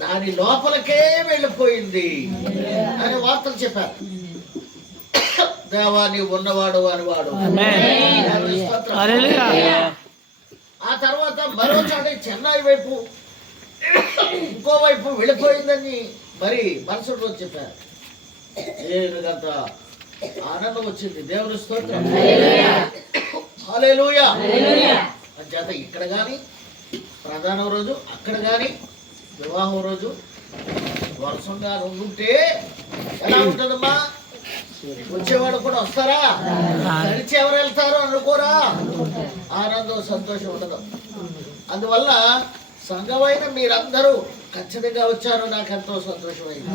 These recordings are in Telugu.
దాని లోపలికే వెళ్ళిపోయింది అని వార్తలు చెప్పారు. దేవా నీవు ఉన్నవాడు అనివాడు. ఆ తర్వాత మరో చోట చెన్నై వైపు ఇంకోవైపు వెళ్ళిపోయిందని మరి మనుషులు చెప్పారు. ఏదంత ఆనందం వచ్చింది. దేవుని స్తోత్రం. హల్లెలూయా. అంచేత ఇక్కడ కానీ ప్రధాన రోజు, అక్కడ కానీ వివాహం రోజు వర్షంగా ఉంటే ఎలా ఉంటుందమ్మా? వచ్చేవాడు కూడా వస్తారా? నడిచి ఎవరు వెళ్తారో అనుకోరా? ఆనందం సంతోషం ఉండదు. అందువల్ల సంఘమైన మీరందరూ ఖచ్చితంగా వచ్చారు. నాకు ఎంతో సంతోషమైంది.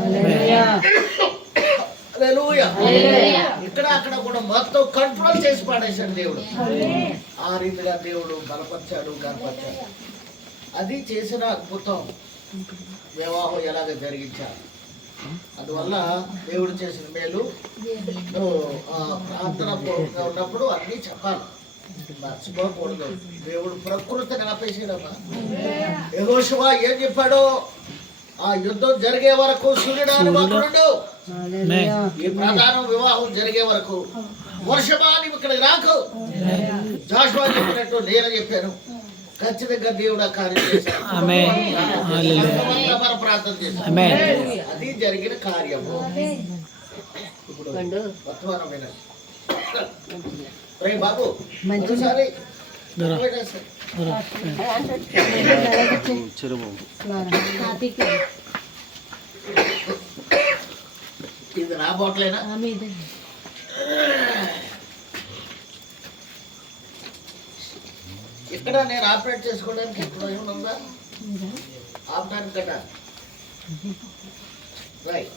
హల్లెలూయా. ఇక్కడ అక్కడ కూడా మొత్తం కంట్రోల్ చేసి పాడేశాడు దేవుడు. ఆ రీతిగా దేవుడు బలపరిచాడు, కనపరిచాడు. అది చేసిన అద్భుతం. వివాహం ఎలాగ జరిగించారు. అందువల్ల దేవుడు చేసిన మేలు ప్రార్థన ఉన్నప్పుడు అన్నీ చెప్పాలి, మర్చిపోకూడదు. దేవుడు ప్రకృతిని ఆపేసాడమ్మా. యెహోషువ ఏం చెప్పాడు? ఆ యుద్ధం జరిగే వరకు సూర్యుడు వక్రుడు, ఈ ప్రధాన వివాహం జరిగే వరకు వర్షమా నీవు ఇక్కడ రాకు. జాషువా చెప్పినట్టు నేను చెప్పాను. ఖచ్చితంగా దేవుడు ఆ కార్యం చేశాడు. మనం ప్రార్థన చేశాం. అది జరిగిన కార్యము. ఇప్పుడు వర్తమానం వినండి. బాబు ఒకసారి ఇది నా బాట్లేనా? ఇక్కడ నేను ఆపరేట్ చేసుకోవడానికి ఎప్పుడు ఏమన్నా ఆపడానికి కదా. రైట్.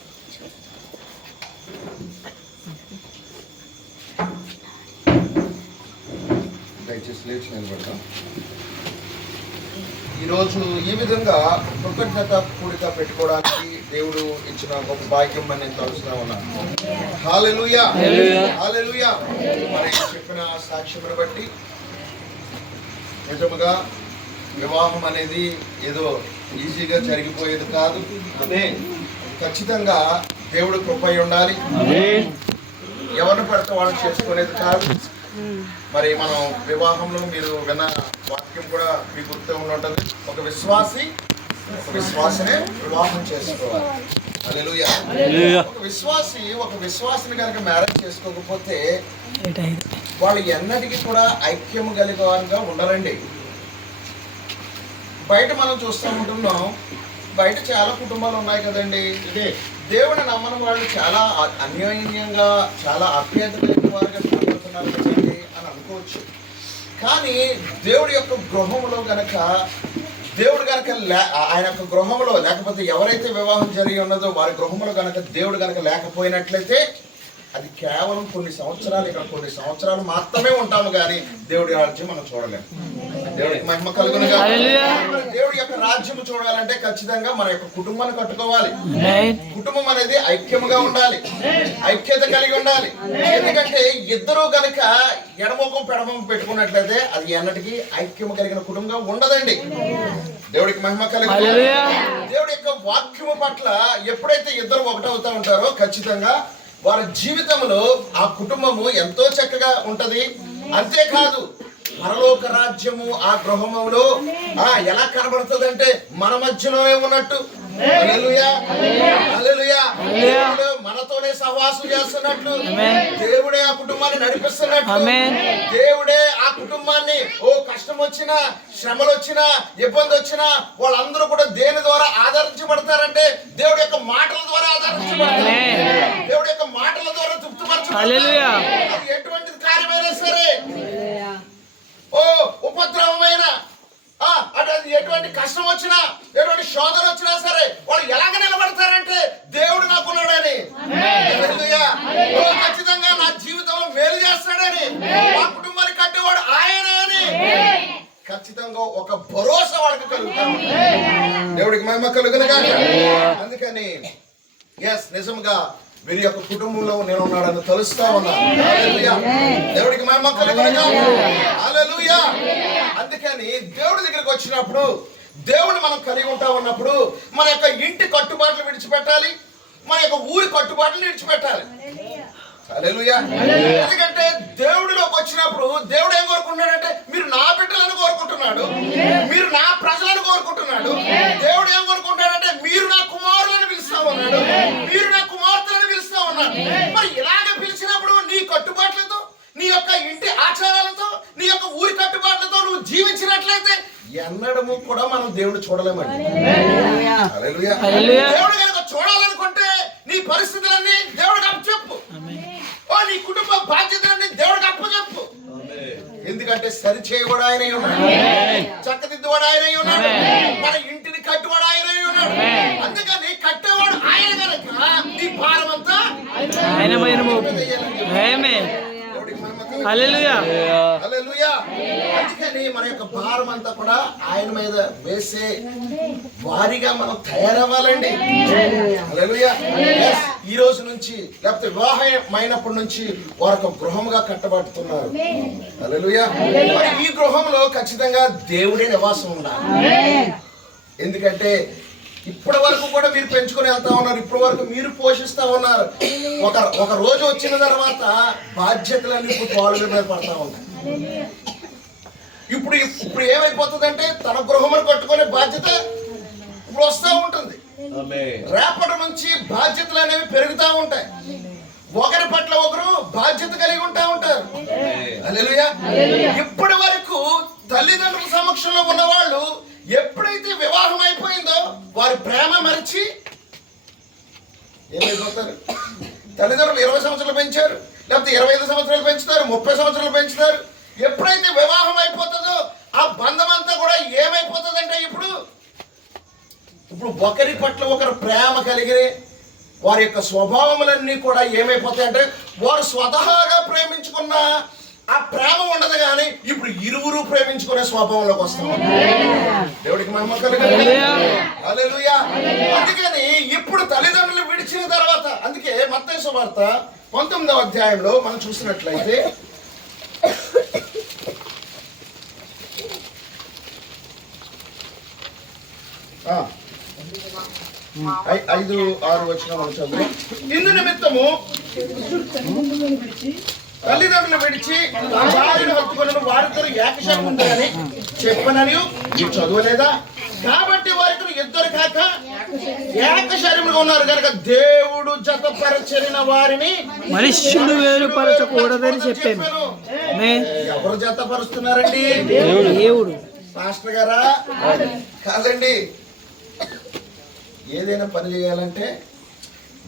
దయచేసి లేచి నిలబడతాం. ఈరోజు ఈ విధంగా కృతజ్ఞత కూడిక పెట్టుకోవడానికి దేవుడు ఇచ్చిన గొప్ప భాగ్యం అని నేను తలుస్తూ ఉన్నాను. హల్లెలూయా. హల్లెలూయా. మరి చెప్పిన సాక్ష్యమును బట్టి నిజముగా వివాహం అనేది ఏదో ఈజీగా జరిగిపోయేది కాదు. అదే ఖచ్చితంగా దేవుడు కృపై ఉండాలి. ఎవరిని పడితే వాళ్ళు చేసుకునేది కాదు. మరి మనం వివాహంలో మీరు విన్న వాక్యం కూడా మీకు గుర్తు ఉంటుంది. ఒక విశ్వాసినే వివాహం చేసుకోవాలి. హల్లెలూయా. ఒక విశ్వాసిని కనుక మ్యారేజ్ చేసుకోకపోతే వాళ్ళు ఎన్నటికీ కూడా ఐక్యము కలిగేవారుగా ఉండరండి. బయట మనం చూస్తూ ఉంటున్నాం, బయట చాలా కుటుంబాలు ఉన్నాయి కదండి. దేవుని నమ్మని వాళ్ళు చాలా అన్యోన్యంగా, చాలా ఆప్యాయత కలిగిన వారుగా కనబడుతున్నారు కదండి అని అనుకోవచ్చు. కానీ దేవుడి యొక్క గృహంలో గనక ఆయన యొక్క గృహంలో లేకపోతే ఎవరైతే వివాహం జరిగి ఉన్నదో వారి గృహంలో గనక దేవుడు గనక లేకపోయినట్లయితే అది కేవలం కొన్ని సంవత్సరాలు, ఇక్కడ కొన్ని సంవత్సరాలు మాత్రమే ఉంటాము కానీ దేవుడి రాజ్యం మనం చూడలేము. దేవుడికి మహిమ కలుగును గాక. దేవుడి యొక్క రాజ్యం చూడాలంటే ఖచ్చితంగా మన యొక్క కుటుంబాన్ని కట్టుకోవాలి. కుటుంబం అనేది ఐక్యముగా ఉండాలి, ఐక్యత కలిగి ఉండాలి. ఎందుకంటే ఇద్దరు గనక ఎడమొఖం పెడమొఖం పెట్టుకున్నట్లయితే అది ఎన్నటికీ ఐక్యము కలిగిన కుటుంబంగా ఉండదండి. దేవుడికి మహిమ కలుగును. దేవుడి యొక్క వాక్యము పట్ల ఎప్పుడైతే ఇద్దరు ఒకటవుతా ఉంటారో ఖచ్చితంగా వారి జీవితంలో ఆ కుటుంబము ఎంతో చక్కగా ఉంటది. అంతేకాదు పరలోక రాజ్యము ఆ గృహములో ఎలా కనబడుతుంది అంటే మన మధ్యలోనే ఉన్నట్టు. హల్లెలూయా. హల్లెలూయా. మనతోనే సహవాసం చేస్తున్నట్టు, దేవుడే ఆ కుటుంబాన్ని నడిపిస్తున్నట్టు, దేవుడే ఆ కుటుంబాన్ని కష్టం వచ్చినా, శ్రమలు వచ్చినా, ఇబ్బంది వచ్చినా వాళ్ళందరూ కూడా దేని ద్వారా ఆదరించబడతారంటే దేవుడి యొక్క మాటల ద్వారా ఆదరించబడతారు. దేవుడి యొక్క మాటల ద్వారా తృప్తిపరచబడతారు. అది ఎటువంటి కార్యమైనా సరే, ఉపద్రవమైన అటు ఎటువంటి కష్టం వచ్చినా, ఎటువంటి శోధన వచ్చినా సరే వాళ్ళు ఎలాగ నిలబడతారంటే దేవుడు నాకున్నాడని, ఖచ్చితంగా నా జీవితంలో మేలు చేస్తాడని, మా కుటుంబాన్ని కట్టేవాడు ఆయనే అని ఖచ్చితంగా ఒక భరోసా వాళ్ళకి కలుగుతాం. దేవుడికి మహిమ కలుగును గాక. అందుకని నిజంగా వీరి యొక్క కుటుంబంలో నేను ఉన్నాడని తెలుస్తా ఉన్నాను. దేవుడికి మహిమ కలుగును గాక. హల్లెలూయా. అందుకని దేవుడి దగ్గరికి వచ్చినప్పుడు దేవుని మనం కలిగి ఉంటా ఉన్నప్పుడు మన యొక్క ఇంటి కట్టుబాట్లు విడిచిపెట్టాలి, మన యొక్క ఊరి కట్టుబాట్లు విడిచిపెట్టాలి. హల్లెలూయా. ఎందుకంటే దేవుడిలోకి వచ్చినప్పుడు దేవుడు ఏం కోరుకుంటున్నాడంటే మీరు నా బిడ్డలను కోరుకుంటున్నాడు, మీరు నా ప్రజలను కోరుకుంటున్నాడు. దేవుడు ఏం కోరుకుంటాడంటే మీరు నా కుమారులను పిలుస్తా ఉన్నాడు, మీరు నా కుమార్తెలను పిలుస్తా ఉన్నాడు. మరి ఇలాగ పిలిచినప్పుడు నీ కట్టుబాట్లతో, నీ యొక్క ఇంటి ఆచారాలతో, నీ యొక్క ఊరి కట్టుబాట్లతో నువ్వు జీవించినట్లయితే ఎన్నడము కూడా మనం దేవుడు చూడలేమండి. హల్లెలూయా. దేవుడు కనుక చూడాలనుకుంటే నీ పరిస్థితులన్నీ దేవుడికి అప్పచెప్పు, నీ కుటుంబ బాధ్యతలన్నీ దేవుడికి అప్పచెప్పు. ఎందుకంటే సరిచేయవాడు ఆయన ఉన్నాడు, చక్కదిద్దువాడు ఆయన ఉన్నాడు, మన ఇంటిని కట్టువాడు ఆయన ఉన్నాడు. అందుకని కట్టేవాడు ఆయన కనుక నీ భారం అంతా అందుకని మన యొక్క భారం అంతా కూడా ఆయన మీద వేసే వారిగా మనం తయారవ్వాలండి. హల్లెలూయా. ఈ రోజు నుంచి లేకపోతే వివాహమైనప్పటి నుంచి వారు ఒక గృహముగా కట్టబడుతున్నారు. హల్లెలూయా. మరి ఈ గృహంలో ఖచ్చితంగా దేవుడే నివాసం ఉండాలి. ఎందుకంటే ఇప్పటి వరకు కూడా మీరు పెంచుకొని వెళ్తా ఉన్నారు, ఇప్పటి వరకు మీరు పోషిస్తా ఉన్నారు. ఒక రోజు వచ్చిన తర్వాత బాధ్యతలన్నీ ఇప్పుడు వాళ్ళ మీద పడతా ఉన్నాయి. ఇప్పుడు ఏమైపోతుందంటే తన గృహమును కట్టుకునే బాధ్యత ఇప్పుడు వస్తూ ఉంటుంది. రేపటి నుంచి బాధ్యతలు అనేవి పెరుగుతూ ఉంటాయి, ఒకరి పట్ల ఒకరు బాధ్యత కలిగి ఉంటా ఉంటారు. హల్లెలూయా. ఇప్పటి వరకు తల్లిదండ్రుల సమక్షంలో ఉన్నవాళ్ళు ఎప్పుడైతే వివాహం అయిపోయిందో వారి ప్రేమ మరిచి ఏమైపోతారు? తల్లిదండ్రులు 20 సంవత్సరాలు పెంచారు, లేకపోతే 25 సంవత్సరాలు పెంచుతారు, 30 సంవత్సరాలు పెంచుతారు. ఎప్పుడైతే వివాహం అయిపోతుందో ఆ బంధం అంతా కూడా ఏమైపోతుందంటే ఇప్పుడు ఒకరి పట్ల ఒకరు ప్రేమ కలిగి వారి యొక్క స్వభావములన్నీ కూడా ఏమైపోతాయంటే వారు స్వతహాగా ప్రేమించుకున్న ఆ ప్రేమ ఉండదు, కానీ ఇప్పుడు ఇరువురు ప్రేమించుకునే స్వభావంలోకి వస్తాం. దేవుడికి మహిమ కలుగును. హల్లెలూయా. అందుకని ఇప్పుడు తల్లిదండ్రులు విడిచిన తర్వాత, అందుకే మత్తయి సువార్త 19వ అధ్యాయంలో మనం చూసినట్లయితే 5-6 వచ్చిన మనం చదువు. ఇందు నిమిత్తము తల్లిదండ్రులు విడిచి భార్యను హత్తుకొనిన వారిద్దరూ ఏకశరీరం ఉందని చెప్పనని మీరు చదవలేదా? కాబట్టి వారిద్దరూ ఇద్దరు కాక ఏకశరీరంగా ఉన్నారు కనుక దేవుడు జతపరచని వారిని మనుష్యుడు వేరుపరచకూడదని చెప్పాను. ఎవరు జతపరుస్తున్నారండి? దేవుడు. పాస్టర్ గారా? కాదండి. ఏదైనా పని చేయాలంటే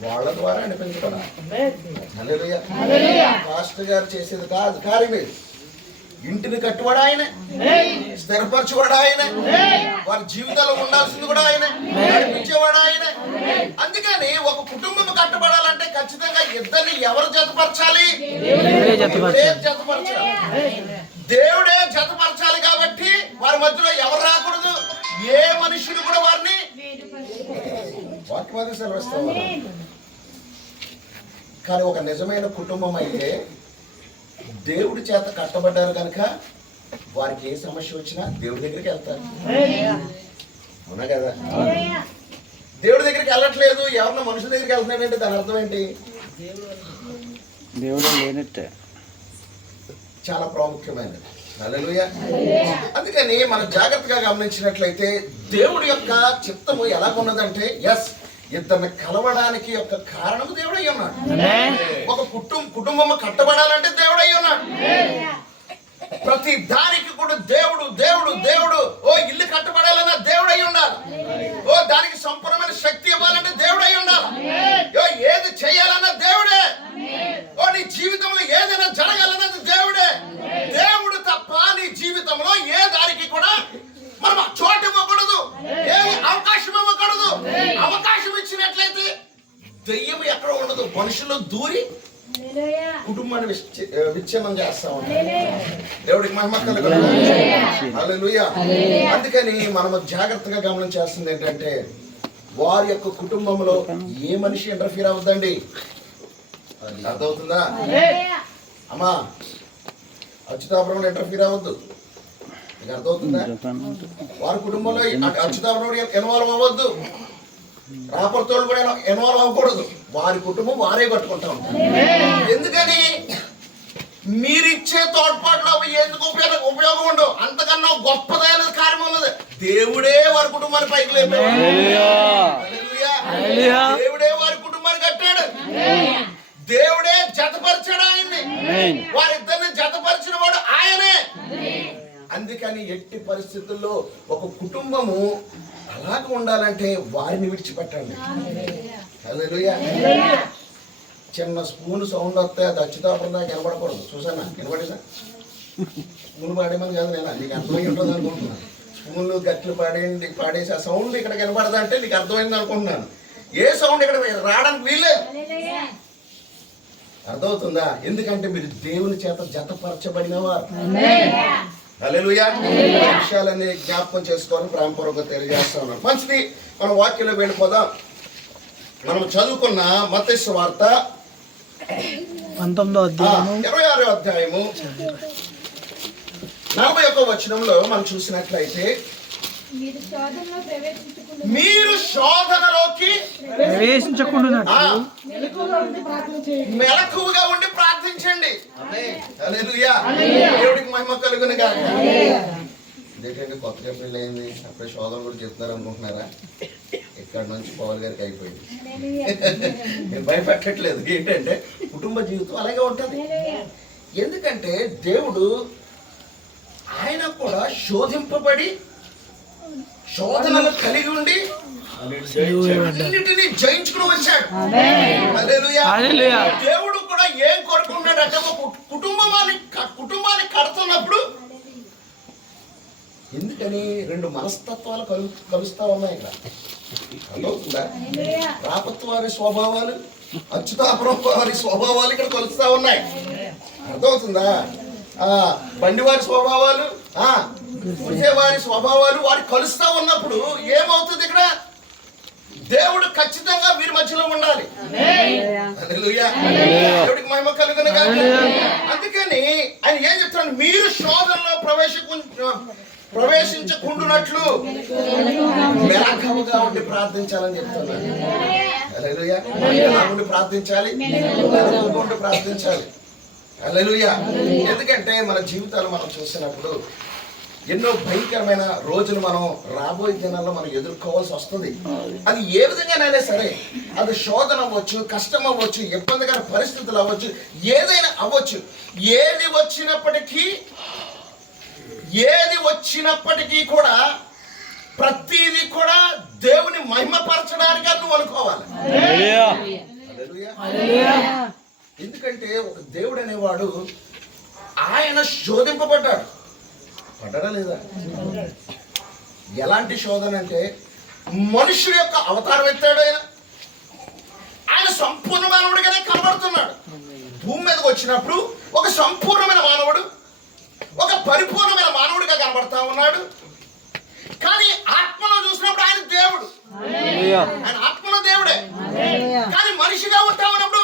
వాళ్ళ ద్వారా అనిపించుకోవాలి. హల్లెలూయా. పాస్టర్ గారు చేసేది కాదు కార్యం. ఇంటిని కట్టువాడు ఆయన, స్థిరపరచువాడు ఆయన, వారి జీవితాల్లో ఉండాల్సింది కూడా ఆయన, నడిపించేవాడు ఆయన. అందుకని ఒక కుటుంబం కట్టబడాలంటే ఖచ్చితంగా ఇద్దరిని ఎవరు జతపరచాలి? దేవుడే జతపరచాలి. కాబట్టి వారి మధ్యలో ఎవరు రాకూడదు, ఏ మనుషులు కూడా వారిని వాక్యవాది సెలవిస్తాం. కానీ ఒక నిజమైన కుటుంబం అయితే దేవుడి చేత కట్టబడ్డారు కనుక వారికి ఏ సమస్య వచ్చినా దేవుడి దగ్గరికి వెళ్తారు. అవునా కదా? దేవుడి దగ్గరికి వెళ్ళట్లేదు, ఎవరినో మనుషుల దగ్గరికి వెళ్తున్నాడంటే దాని అర్థం ఏంటి? దేవుడు లేనట్టే. చాలా ప్రాముఖ్యమైనది. హల్లెలూయా. అందుకని మనం జాగ్రత్తగా గమనించినట్లయితే దేవుడి యొక్క చిత్తము ఎలాగున్నదంటే ఇద్దరిని కలవడానికి యొక్క కారణం దేవుడు అయి ఉన్నాడు. ఒక కుటుంబం కట్టబడాలంటే దేవుడు అయి ఉన్నాడు. ప్రతి దానికి కూడా దేవుడు దేవుడు దేవుడు. ఇల్లు కట్టబడాలన్నా దేవుడు అయి ఉండాలి. దానికి సంపూర్ణమైన శక్తి ఇవ్వాలంటే దేవుడు అయి ఉండాలి. ఏది చేయాలన్నా దేవుడే. నీ జీవితంలో ఏదైనా జరగాలన్నది దేవుడే. దేవుడు తప్ప నీ జీవితంలో ఏ దానికి కూడా మనం చోటు ఇవ్వకూడదు, ఏది అవకాశం ఇవ్వకూడదు. అవకాశం ఇచ్చినట్లయితే దెయ్యం ఎక్కడ ఉండదు, మనుషులు దూరి కుటుంబాన్ని విచ్ఛిన్నం చేస్తా ఉంటారు. దేవుడికి మహిమ కలుగును. హల్లెలూయా. అందుకని మనము జాగ్రత్తగా గమనించాల్సింది ఏంటంటే వారి యొక్క కుటుంబంలో ఏ మనిషి ఇంటర్ఫీర్ అవ్వద్దండి. అర్థమవుతుందా అమ్మా? అచ్యుతాపురంలో ఇంటర్ఫీర్ అవ్వద్దు, మీకు అర్థమవుతుందా? వారి కుటుంబంలో అచ్యుతాపురం ఇన్వాల్వ్ అవ్వద్దు, రాపర్తోళ్ళు కూడా ఇన్వాల్వ్ అవ్వకూడదు. వారి కుటుంబం వారే కట్టుకుంటా ఉంటారు. ఎందుకని? మీరిచ్చే తోడ్పాట్లు అవి ఎందుకు ఉపయోగం ఉండవు. అంతకన్నా గొప్పదైన కార్యం ఉన్నది. దేవుడే వారి కుటుంబాన్ని పైకి లేపాడు. దేవుడే వారి కుటుంబాన్ని కట్టాడు. దేవుడే జతపరిచాడు ఆయన్ని. వారిద్దరిని జతపరిచిన వాడు ఆయనే. అందుకని ఎట్టి పరిస్థితుల్లో ఒక కుటుంబము అలాగ ఉండాలంటే వారిని విడిచిపెట్టండి. హల్లెలూయా. చిన్న స్పూన్ సౌండ్ వస్తే అది అచ్యుతాపురం దాకా వినపడకూడదు. చూసానా? వినపడేసా? స్పూన్ పాడేమని కాదు, నేను నీకు అర్థమై ఉంటుంది అనుకుంటున్నాను. స్పూన్లు గట్లు పాడేసి ఆ సౌండ్ ఇక్కడ వినపడదంటే నీకు అర్థమైంది అనుకుంటున్నాను. ఏ సౌండ్ ఇక్కడ రావడానికి వీల్లేదు. అర్థమవుతుందా? ఎందుకంటే మీరు దేవుని చేత జతపరచబడిన వారు. హల్లెలూయా. విషయాలన్నీ జ్ఞాపకం చేసుకోవాలని ప్రేమపూర్వకంగా తెలియజేస్తా ఉన్నాను. మంచిది, మనం వాక్యంలో వెళ్ళిపోదాం. మనం చదువుకున్న మత్తయి సువార్త 26వ అధ్యాయము 41వ వచనంలో మనం చూసినట్లయితే, మీరు శోధనలోకి మెలకువగా ఉండి ప్రార్థించండి. హల్లెలూయా. దేవుడికి మహిమ కలుగును గాక. ఏంటంటే కొత్తగా పెళ్ళి అయింది, అప్పుడే శోధన కూడా చెప్తున్నారు అనుకుంటున్నారా? ఇక్కడ నుంచి పవన్ గారికి అయిపోయింది. నేను భయపెట్టట్లేదు. ఏంటంటే కుటుంబ జీవితం అలాగే ఉంటుంది. ఎందుకంటే దేవుడు ఆయన కూడా శోధింపబడి శోధనలు కలిగి ఉండి అన్నిటినీ జయించుకుని వచ్చాడు. హల్లెలూయా. దేవుడు కూడా ఏం కోరుకున్నాడంటే ఒక కుటుంబాన్ని కడుతున్నప్పుడు, ఎందుకని రెండు మనస్తత్వాలు కలుస్తా ఉన్నాయి ఇక్కడ. అర్థమవుతుందా? రాపత్ వారి స్వభావాలు, అచ్యుతాపురం వారి స్వభావాలు ఇక్కడ కలుస్తా ఉన్నాయి. అర్థమవుతుందా? బండి వారి స్వభావాలు, వారి స్వభావాలు వారి కలుస్తా ఉన్నప్పుడు ఏమవుతుంది? ఇక్కడ దేవుడు ఖచ్చితంగా వీరి మధ్యలో ఉండాలి. హల్లెలూయా. దేవుడికి మహిమ కలుగును గాక. అందుకని ఆయన ఏం చెప్తాడు? మీరు శోధనలో ప్రవేశించకుండునట్లు మెలకువగా ఉండి ప్రార్థించాలని చెప్తున్నాడు. హల్లెలూయా. ఎలా ఉండి ప్రార్థించాలి? మెలకువగా ఉండి ప్రార్థించాలి. హల్లెలూయా. ఎందుకంటే మన జీవితాలు మనం చూసినప్పుడు ఎన్నో భయంకరమైన రోజులు మనం రాబోయే దినాల్లో మనం ఎదుర్కోవాల్సి వస్తుంది. అది ఏ విధంగానైనా సరే, అది శోధన అవ్వచ్చు, కష్టం అవ్వచ్చు, ఇబ్బందికర పరిస్థితులు అవ్వచ్చు, ఏదైనా అవ్వచ్చు. ఏది వచ్చినప్పటికీ కూడా ప్రతిదీ కూడా దేవుని మహిమపరచడానికి నువ్వు అనుకోవాలి. ఎందుకంటే ఒక దేవుడు అనేవాడు ఆయన శోధింపబడ్డాడు. పడ్డా లేదా? ఎలాంటి శోధన అంటే మనుషుల యొక్క అవతారం ఎత్తాడు. ఆయన సంపూర్ణ మానవుడిగానే కనబడుతున్నాడు. భూమి మీదకి వచ్చినప్పుడు ఒక సంపూర్ణమైన మానవుడు, ఒక పరిపూర్ణమైన మానవుడిగా కనబడతా ఉన్నాడు. కానీ ఆత్మలో చూసినప్పుడు ఆయన దేవుడు, ఆయన ఆత్మలో దేవుడే. కానీ మనిషిగా ఉంటా ఉన్నప్పుడు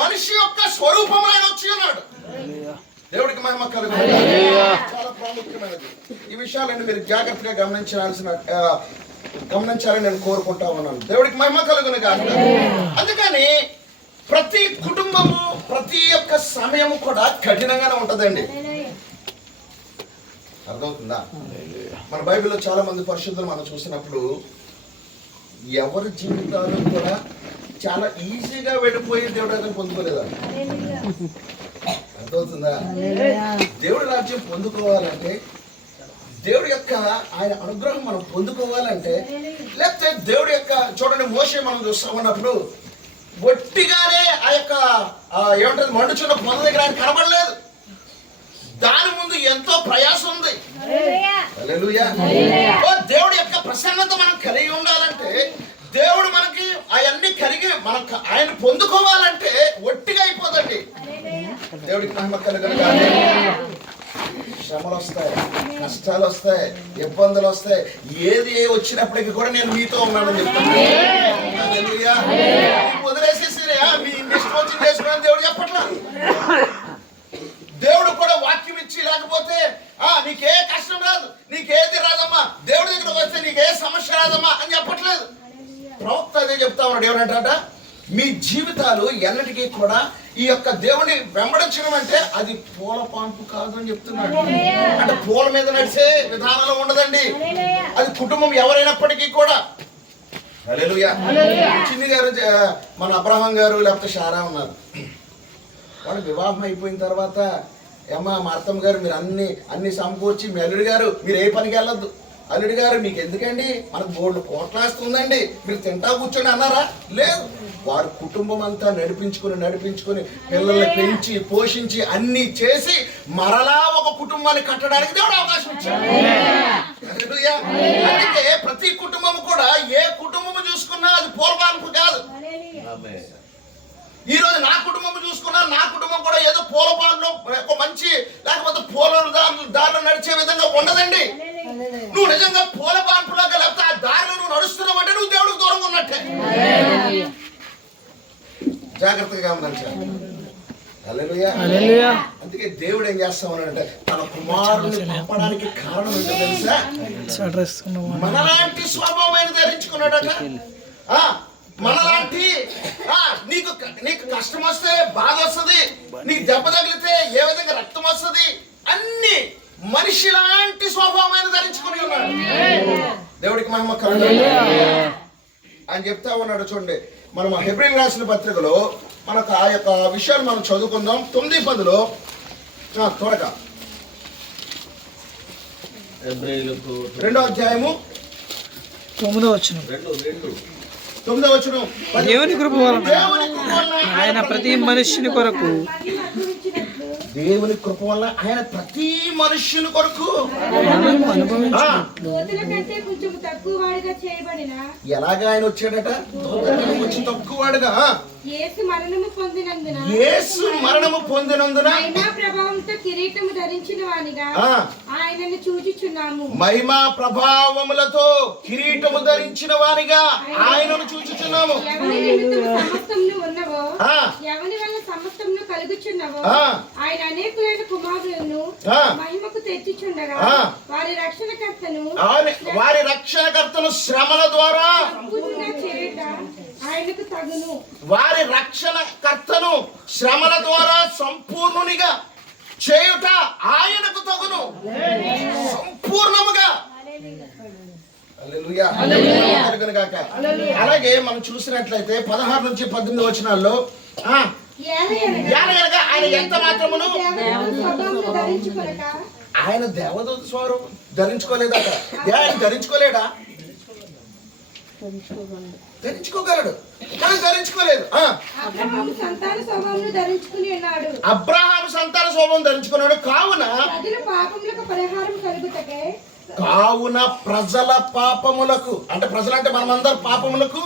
మనిషి యొక్క స్వరూపంలో ఆయన వచ్చి ఉన్నాడు. దేవుడికి మహిమ కలుగును. చాలా ప్రాముఖ్యమైనది. ఈ విషయాలన్నీ మీరు జాగ్రత్తగా గమనించాలని నేను కోరుకుంటా ఉన్నాను. దేవుడికి మహిమ కలుగును గాక. అందుకని ప్రతి కుటుంబము, ప్రతి ఒక్క సమయము కూడా కఠినంగానే ఉంటదండి. అర్థమవుతుందా? మన బైబిల్లో చాలా మంది పరిశుద్ధులు మనం చూసినప్పుడు ఎవరి జీవితాలు కూడా చాలా ఈజీగా వెళ్ళిపోయి దేవుడు దగ్గర పొందుకోలేదా? అర్థమవుతుందా? దేవుడి రాజ్యం పొందుకోవాలంటే, దేవుడి యొక్క ఆయన అనుగ్రహం మనం పొందుకోవాలంటే, లేకపోతే దేవుడి యొక్క చూడండి, మోషే మనం చూస్తా ఉన్నప్పుడు ఒట్టిగానే ఆ యొక్క ఏమంటది మండుచున్న పొద దగ్గర ఆయన కనబడలేదు. దాని ముందు ఎంతో ప్రయాసం ఉంది. హల్లెలూయా. దేవుడి యొక్క ప్రసన్నత మనం కలిగి ఉండాలంటే, దేవుడు మనకి అవన్నీ కలిగి మనకు ఆయన పొందుకోవాలంటే ఒట్టిగా అయిపోదండి. దేవుడికి మహిమ కలుగును గాక. శ్రమలు వస్తాయి, కష్టాలు వస్తాయి, ఇబ్బందులు వస్తాయి. ఏది వచ్చినప్పటికీ కూడా నేను మీతో ఉన్నానని చెప్తాను. వదిలేసేసిరే మీ ఇష్టం వచ్చి చేసుకుని దేవుడు చెప్పట్లా. దేవుడు కూడా వాక్యం ఇచ్చి లేకపోతే నీకే కష్టం రాదు. నీకేది రాదమ్మా, దేవుడి దగ్గరకు వస్తే నీకే సమస్య రాదమ్మా అని చెప్పట్లేదు. ప్రవక్త అదే చెప్తా ఉన్నాడు. ఏమంటాట, మీ జీవితాలు ఎన్నటికీ కూడా ఈ యొక్క దేవుని వెంబడించడం అంటే అది పూల పాన్పు కాదు అని చెప్తున్నాడు. అంటే పూల మీద నడిచే విధానంలో ఉండదండి, అది కుటుంబం ఎవరైనప్పటికీ కూడా. హల్లెలూయా. చిన్ని గారు, మన అబ్రహాం గారు లేకపోతే షారా ఉన్నారు, వాళ్ళు వివాహం అయిపోయిన తర్వాత ఏమ్మా మార్తమ్మ గారు మీరు అన్ని సమకూర్చి, మీ అల్లుడి గారు మీరు ఏ పనికి వెళ్ళొద్దు, అల్లుడి గారు మీకు ఎందుకండి మనకు బోర్డు కోట్లాస్తుందండి మీరు తింటా కూర్చొని అన్నారా? లేదు. వారు కుటుంబం అంతా నడిపించుకుని పిల్లల్ని పెంచి పోషించి అన్ని చేసి మరలా ఒక కుటుంబాన్ని కట్టడానికి దేవుడు అవకాశం ఇచ్చాడు. అందుకే ప్రతి కుటుంబం కూడా ఏ కుటుంబం చూసుకున్నా అది పూలపాన్పు కాదు. ఈ రోజు నా కుటుంబం చూసుకున్నా, నా కుటుంబం కూడా ఏదో పూలపాన్లో ఒక మంచి లేకపోతే పూల దారిలో నడిచే విధంగా ఉండదండి. నువ్వు నిజంగా పూలపాన్పులాగా లేకపోతే ఆ దారిలో నువ్వు నడుస్తున్నావు అంటే నువ్వు దేవుడికి దూరంగా ఉన్నట్టే. జాగ్రత్తగా గమనించాలి. హల్లెలూయా. అందుకే దేవుడు ఏం చేస్తా ఉన్నాడంటే తన కుమారుని పంపడానికి కారణం ఏంటో తెలుసా? మనలాంటి స్వభావాన్ని ధరించుకున్నాడట. మనలాంటి నీకు కష్టం వస్తే బాధ వస్తుంది, నీకు దెబ్బ తగిలితే ఏ విధంగా రక్తం వస్తుంది, అన్ని మనిషి లాంటి స్వభావాన్ని ధరించుకుని ఉన్నాడు. దేవుడికి మహిమ కలుగును అని చెప్తా ఉన్నాడు. చూడండి, మనం హెబ్రీయులకు రాసిన పత్రికలో మనకు ఆ యొక్క విషయాలు మనం చదువుకుందాం. 9:10 త్వరగా 2వ అధ్యాయము 9వ వచనం. దేవుని కృప వలన ఆయన ప్రతి మనుష్యుని కొరకు ఎలాగా ఆయన వచ్చాడట? కొంచెం తక్కువవాడుగా. యేసు మరణము పొందినందున మహిమా ప్రభావములతో కిరీటము ధరించిన వానిగా ఆయనను చూచుచున్నాము. ఆయన అనేకులైన కుమారులను మహిమకు తెచ్చిచుండగా వారి రక్షణకర్తను శ్రమల ద్వారా ఆయనకు తగును. వారి రక్షణకర్తను శ్రమల ద్వారా సంపూర్ణునిగా చేయుట ఆయనకు తగును. సంపూర్ణముగా. అలాగే మనం చూసినట్లయితే 16 నుంచి 18 వచనాల్లో ఆయన ఎంత మాత్రమును ఆయన దేవదూత స్వరూపం ధరించుకోలేదట. ఆయన ధరించుకోలేడా? ధరించుకోగలడు కానీ ధరించుకోలేదు. అబ్రహాము సంతాన స్వభావం ధరించుకున్నాడు. కావున ప్రజల పాపములకు, అంటే ప్రజలంటే మనమందరు పాపములకు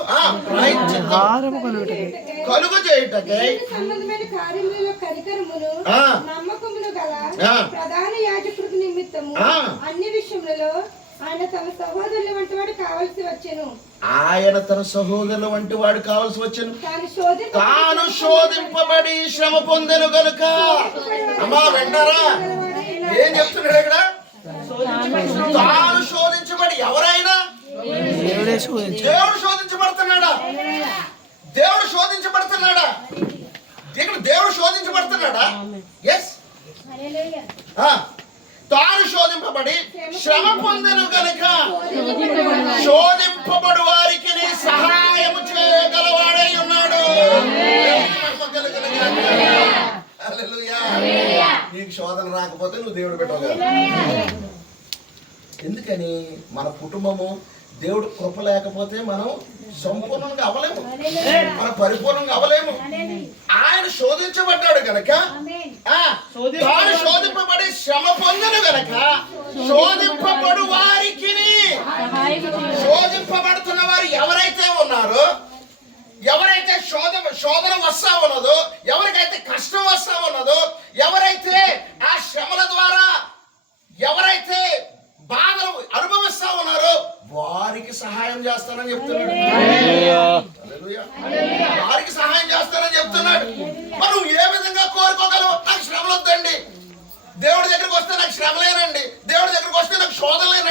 కలుగు చేయుటకై ప్రధాన యాజకుడి నిమిత్తము అన్ని విషయములలో ఆయన తన సహోదరుల వంటి వాడు కావలసి వచ్చెను. తాను శోధింపబడి శ్రమ పొందెను గనుక. అమ్మా వింటారా ఏం చెప్తున్నాడు ఇక్కడ? తాను శోధించబడి, ఎవరైనా దేవుడు శోధించబడుతున్నాడా? దేవుడు శోధించబడుతున్నాడా? ఇక్కడ దేవుడు శోధించబడుతున్నాడా? ఎస్. తాను శోధింపబడి శ్రమ పొందెను గనుక శోధింపబడు వారికి సహాయము చేయగలవాడై ఉన్నాడు. నీకు శోధన రాకపోతే నువ్వు దేవుడు పెట్టగలవు. ఎందుకని? మన కుటుంబము దేవుడు కృప లేకపోతే మనం సంపూర్ణంగా అవ్వలేము, మనం పరిపూర్ణంగా అవ్వలేము. ఆయన శోధించబడ్డాడు గనక, తాను శోధింపబడి శ్రమ పొందను గనక శోధింపబడు వారికి, శోధింపబడుతున్న వారు ఎవరైతే ఉన్నారో, ఎవరైతే శోధన వస్తా ఉన్నదో, ఎవరికైతే కష్టం వస్తా ఉన్నదో, ఎవరైతే ఆ శ్రమల ద్వారా ఎవరైతే బాధలు అనుభవిస్తా ఉన్నారో వారికి సహాయం చేస్తానని చెప్తున్నాడు. వారికి సహాయం చేస్తానని చెప్తున్నాడు. మనం ఏ విధంగా కోరుకోగలవు? నాకు శ్రమలు వద్దండి, దేవుడి దగ్గరికి వస్తే నాకు శ్రమలేనండి, దేవుడి దగ్గరికి వస్తే నాకు శోధనలేనండి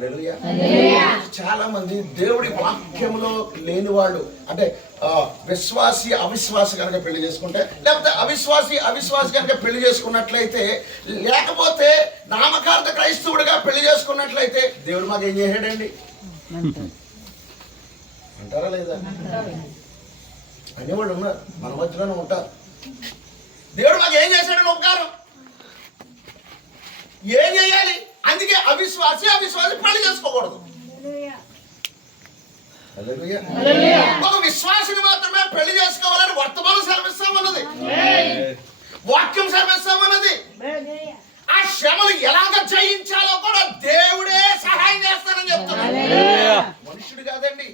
హల్లెలూయా. చాలా మంది దేవుడి వాక్యంలో లేని వాళ్ళు, అంటే విశ్వాసి అవిశ్వాసి కనుక పెళ్లి చేసుకుంటే, లేకపోతే అవిశ్వాసి కనుక పెళ్లి చేసుకున్నట్లయితే, లేకపోతే నామకార్థ క్రైస్తవుడిగా పెళ్లి చేసుకున్నట్లయితే దేవుడు మాకు ఏం చేశాడండి అంటారా లేదా? అనేవాళ్ళు ఉన్నారు, మన మధ్యలోనే ఉంటారు. దేవుడు మాకు ఏం చేశాడని ఉపకారం ఏం చేయాలి? అందుకే అవిశ్వాసి పెళ్లి చేసుకోకూడదు. ఒక విశ్వాసిని మాత్రమే పెళ్లి చేసుకోవాలని వర్తమానం సెలవిస్తామన్నది, వాక్యం సెలవిస్తామన్నది. ఆ శ్రమలు ఎలాగ జయించాలో కూడా దేవుడే సహాయం చేస్తానని చెప్తున్నాడు. మనుష్యుడు కాదండి,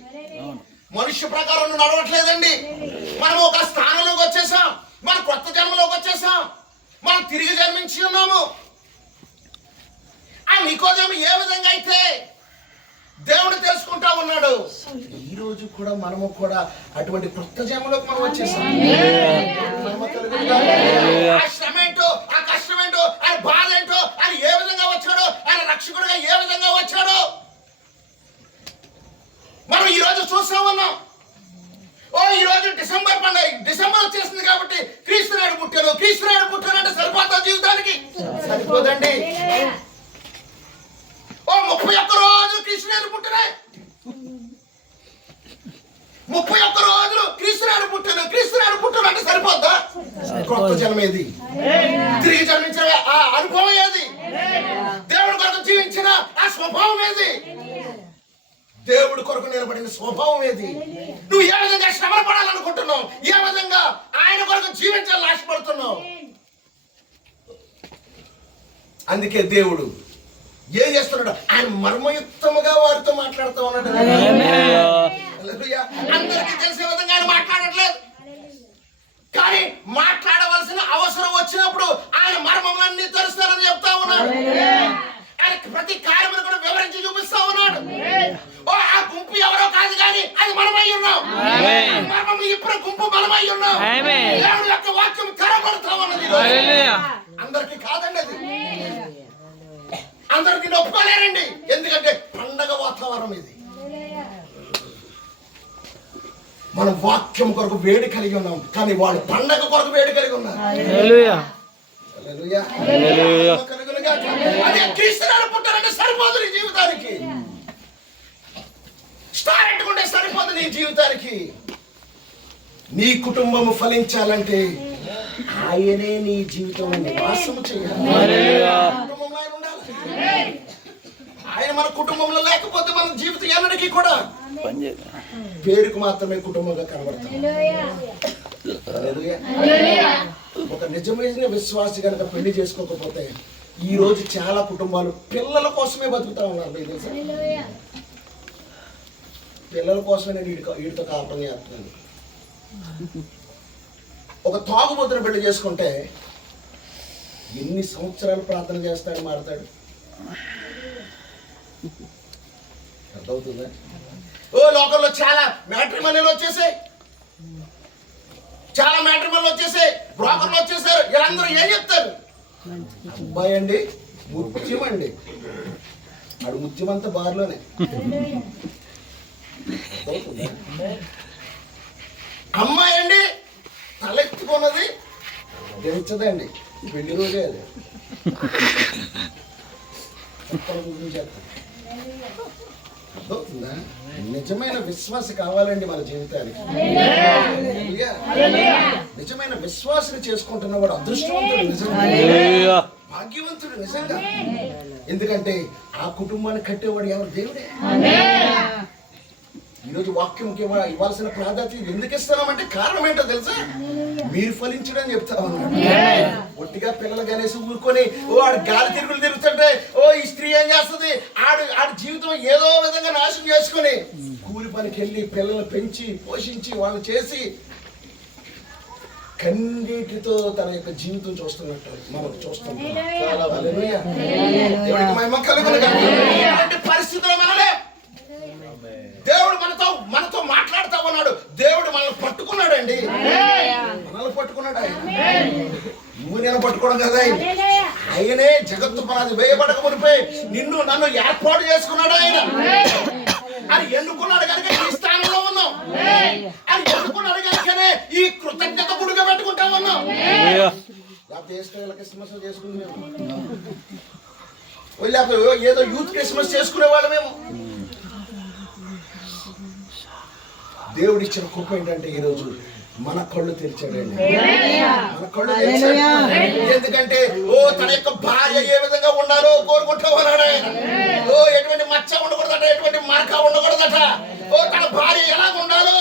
మనుష్య ప్రకారం నడవట్లేదండి. మనం ఒక స్థానంలోకి వచ్చేసాం, మన కొత్త జన్మలోకి వచ్చేసాం, మనం తిరిగి జన్మించి ఉన్నాము. ఆ నికోదేము ఏ విధంగా అయితే దేవుడు తెలుసుకుంటా ఉన్నాడు, ఈ రోజు కూడా మనము కూడా అటువంటి కొత్త జన్మలోకి మనం వచ్చేసాం. ఆ శ్రమ ఏంటో, ఆ కష్టం ఏంటో, ఆయన బాధ ఏంటో, ఆయన ఏ విధంగా వచ్చాడో, ఆయన రక్షకుడుగా ఏ విధంగా వచ్చాడో మనం ఈ రోజు చూస్తా ఉన్నాం. ఈ రోజు డిసెంబర్ పండుగ, డిసెంబర్ వచ్చేసింది కాబట్టి క్రీస్తు నాడు పుట్టాను అంటే సరిపోతా జీవితానికి? సరిపోదండి. 31 రోజులు క్రీస్తు నాడు పుట్టినాయి, 31 రోజులు క్రీస్తు నాడు పుట్టాను అంటే సరిపోద్దా? కొత్త జన్మ ఏది? తిరిగి జన్మించిన ఆ అనుభవం ఏది? దేవుడి కొరకు జీవించిన ఆ స్వభావం ఏది? దేవుడి కొరకు నిలబడిన స్వభావం ఏది? నువ్వు ఏ విధంగా శ్రమ పడాలనుకుంటున్నావు? ఏ విధంగా ఆయన కొరకు జీవించాలని ఆశపడుతున్నావు? అందుకే దేవుడు ఏం చేస్తున్నాడు? ఆయన మర్మయుక్తముగా వారితో మాట్లాడుతూ ఉన్నాడు. అందరికీ తెలిసే విధంగా ఆయన మాట్లాడట్లేదు, కానీ మాట్లాడవలసిన అవసరం వచ్చినప్పుడు ఆయన మర్మములన్నీ తెలుస్తారని చెప్తా ఉన్నాడు. ఆయన ప్రతి కార్యమును కూడా వివరించి చూపిస్తా ఉన్నాడు. ఆ గుంపు ఎవరో కాదు, కానీ అది మనమై ఉన్నాం. ఇప్పుడు గుంపు మనమై ఉన్నాం. దేవుడి యొక్క వాక్యం తెరపడుతా ఉన్నది. అందరికీ కాదండి, అది అందరికీ ఒప్పుకోలేరండి. ఎందుకంటే పండగ వాతావరణం ఇది. మనం వాక్యం కొరకు వేడి కలిగి ఉన్నాం, కానీ వాళ్ళు పండగ కొరకు వేడి కలిగి ఉన్నారు. అదే క్రీస్తు నాడు పుట్టారంటే సరిపోదు నీ జీవితానికి, స్టార్ ఎట్టుకుంటే సరిపోదు నీ జీవితానికి. నీ కుటుంబము ఫలించాలంటే ఆయనే నీ జీవితం నివాసము చేయాలి. కుటుంబంలో ఆయన ఉండాలి. ఆయన మన కుటుంబంలో లేకపోతే మన జీవితం ఎన్నటికీ కూడా పేరుకు మాత్రమే కుటుంబంగా కనబడతాం. ఒక నిజమైన విశ్వాసి కనుక పెళ్లి చేసుకోకపోతే ఈ రోజు చాలా కుటుంబాలు పిల్లల కోసమే బతుకుతా ఉన్నారు. మీకు తెలుసా? పిల్లల కోసమే నేను వీడితో కాపురం చేస్తున్నాను. ఒక తాగుబోతుని పెళ్లి చేసుకుంటే ఎన్ని సంవత్సరాలు ప్రార్థన చేస్తాడు, మారతాడు. అర్థమవుతుందా? లోకంలో చాలా మ్యాట్రిమోనీలు వచ్చేసాయి, బ్రోకర్లు వచ్చేసారు. వీళ్ళందరూ ఏం చెప్తారు? అబ్బాయి అండి ముత్యమండి, ఆడు ముత్యమంతా బార్లోనే. అమ్మాయి అండి తలెత్తుకున్నది దించదండి, పెళ్లి రోజే అది. అర్థమవుతుందా? నిజమైన విశ్వాస కావాలండి మన జీవితానికి. నిజమైన విశ్వాసం చేసుకుంటున్న వాడు అదృష్టవంతుడు, నిజంగా భాగ్యవంతుడు నిజంగా. ఎందుకంటే ఆ కుటుంబాన్ని కట్టేవాడు ఎవరు? దేవుడే. ఈరోజు వాక్యంకి ఇవ్వాల్సిన ప్రాధాన్యత ఎందుకు ఇస్తున్నామంటే కారణం ఏంటో తెలుసా? మీరు ఫలించడని చెప్తా ఉన్నాడు. ఒట్టిగా పిల్లలు కనేసి ఊరుకొని ఆడు గాలి తిరుగులు తిరుగుతుంటే ఈ స్త్రీ ఏం చేస్తుంది? ఆడి జీవితం ఏదో విధంగా నాశనం చేసుకుని కూలి పనికి వెళ్ళి పిల్లల్ని పెంచి పోషించి వాళ్ళు చేసి కన్నీటితో తన యొక్క జీవితం చూస్తున్నట్టు మనం చూస్తున్నాం. పరిస్థితులు మనలే దేవుడు మనతో మాట్లాడుతా ఉన్నాడు. దేవుడు మనల్ని పట్టుకున్నాడు అండి, మనల్ని పట్టుకున్నాడు. ఆయన నువ్వు నేను పట్టుకోవడం కదా, ఆయనే జగత్తు పునాది వేయబడక మునిపే నిన్ను నన్ను ఏర్పాటు చేసుకున్నాడు ఆయన. అని ఎన్నుకున్నాడు కనుక ఈ స్థానంలో ఉన్నాం. అని ఎన్నుకున్నాడు కనుకనే ఈ కృతజ్ఞత గుడిగా పెట్టుకుంటా ఉన్నాం. క్రిస్మస్ చేసుకునే ఏదో యూత్ క్రిస్మస్ చేసుకునే వాళ్ళు మేము. దేవుడు ఇచ్చిన కృప ఏంటంటే ఈరోజు మన కళ్ళు తెరిచాడండి. మన కళ్ళు తెరిచాడు. ఎందుకంటే తన యొక్క భార్య ఏ విధంగా ఉండాలో కోరుకుంటూ ఉన్నాడు ఆయన. ఎటువంటి మచ్చ ఉండకూడదట, ఎటువంటి మరక ఉండకూడదట. తన భార్య ఎలా ఉండాలో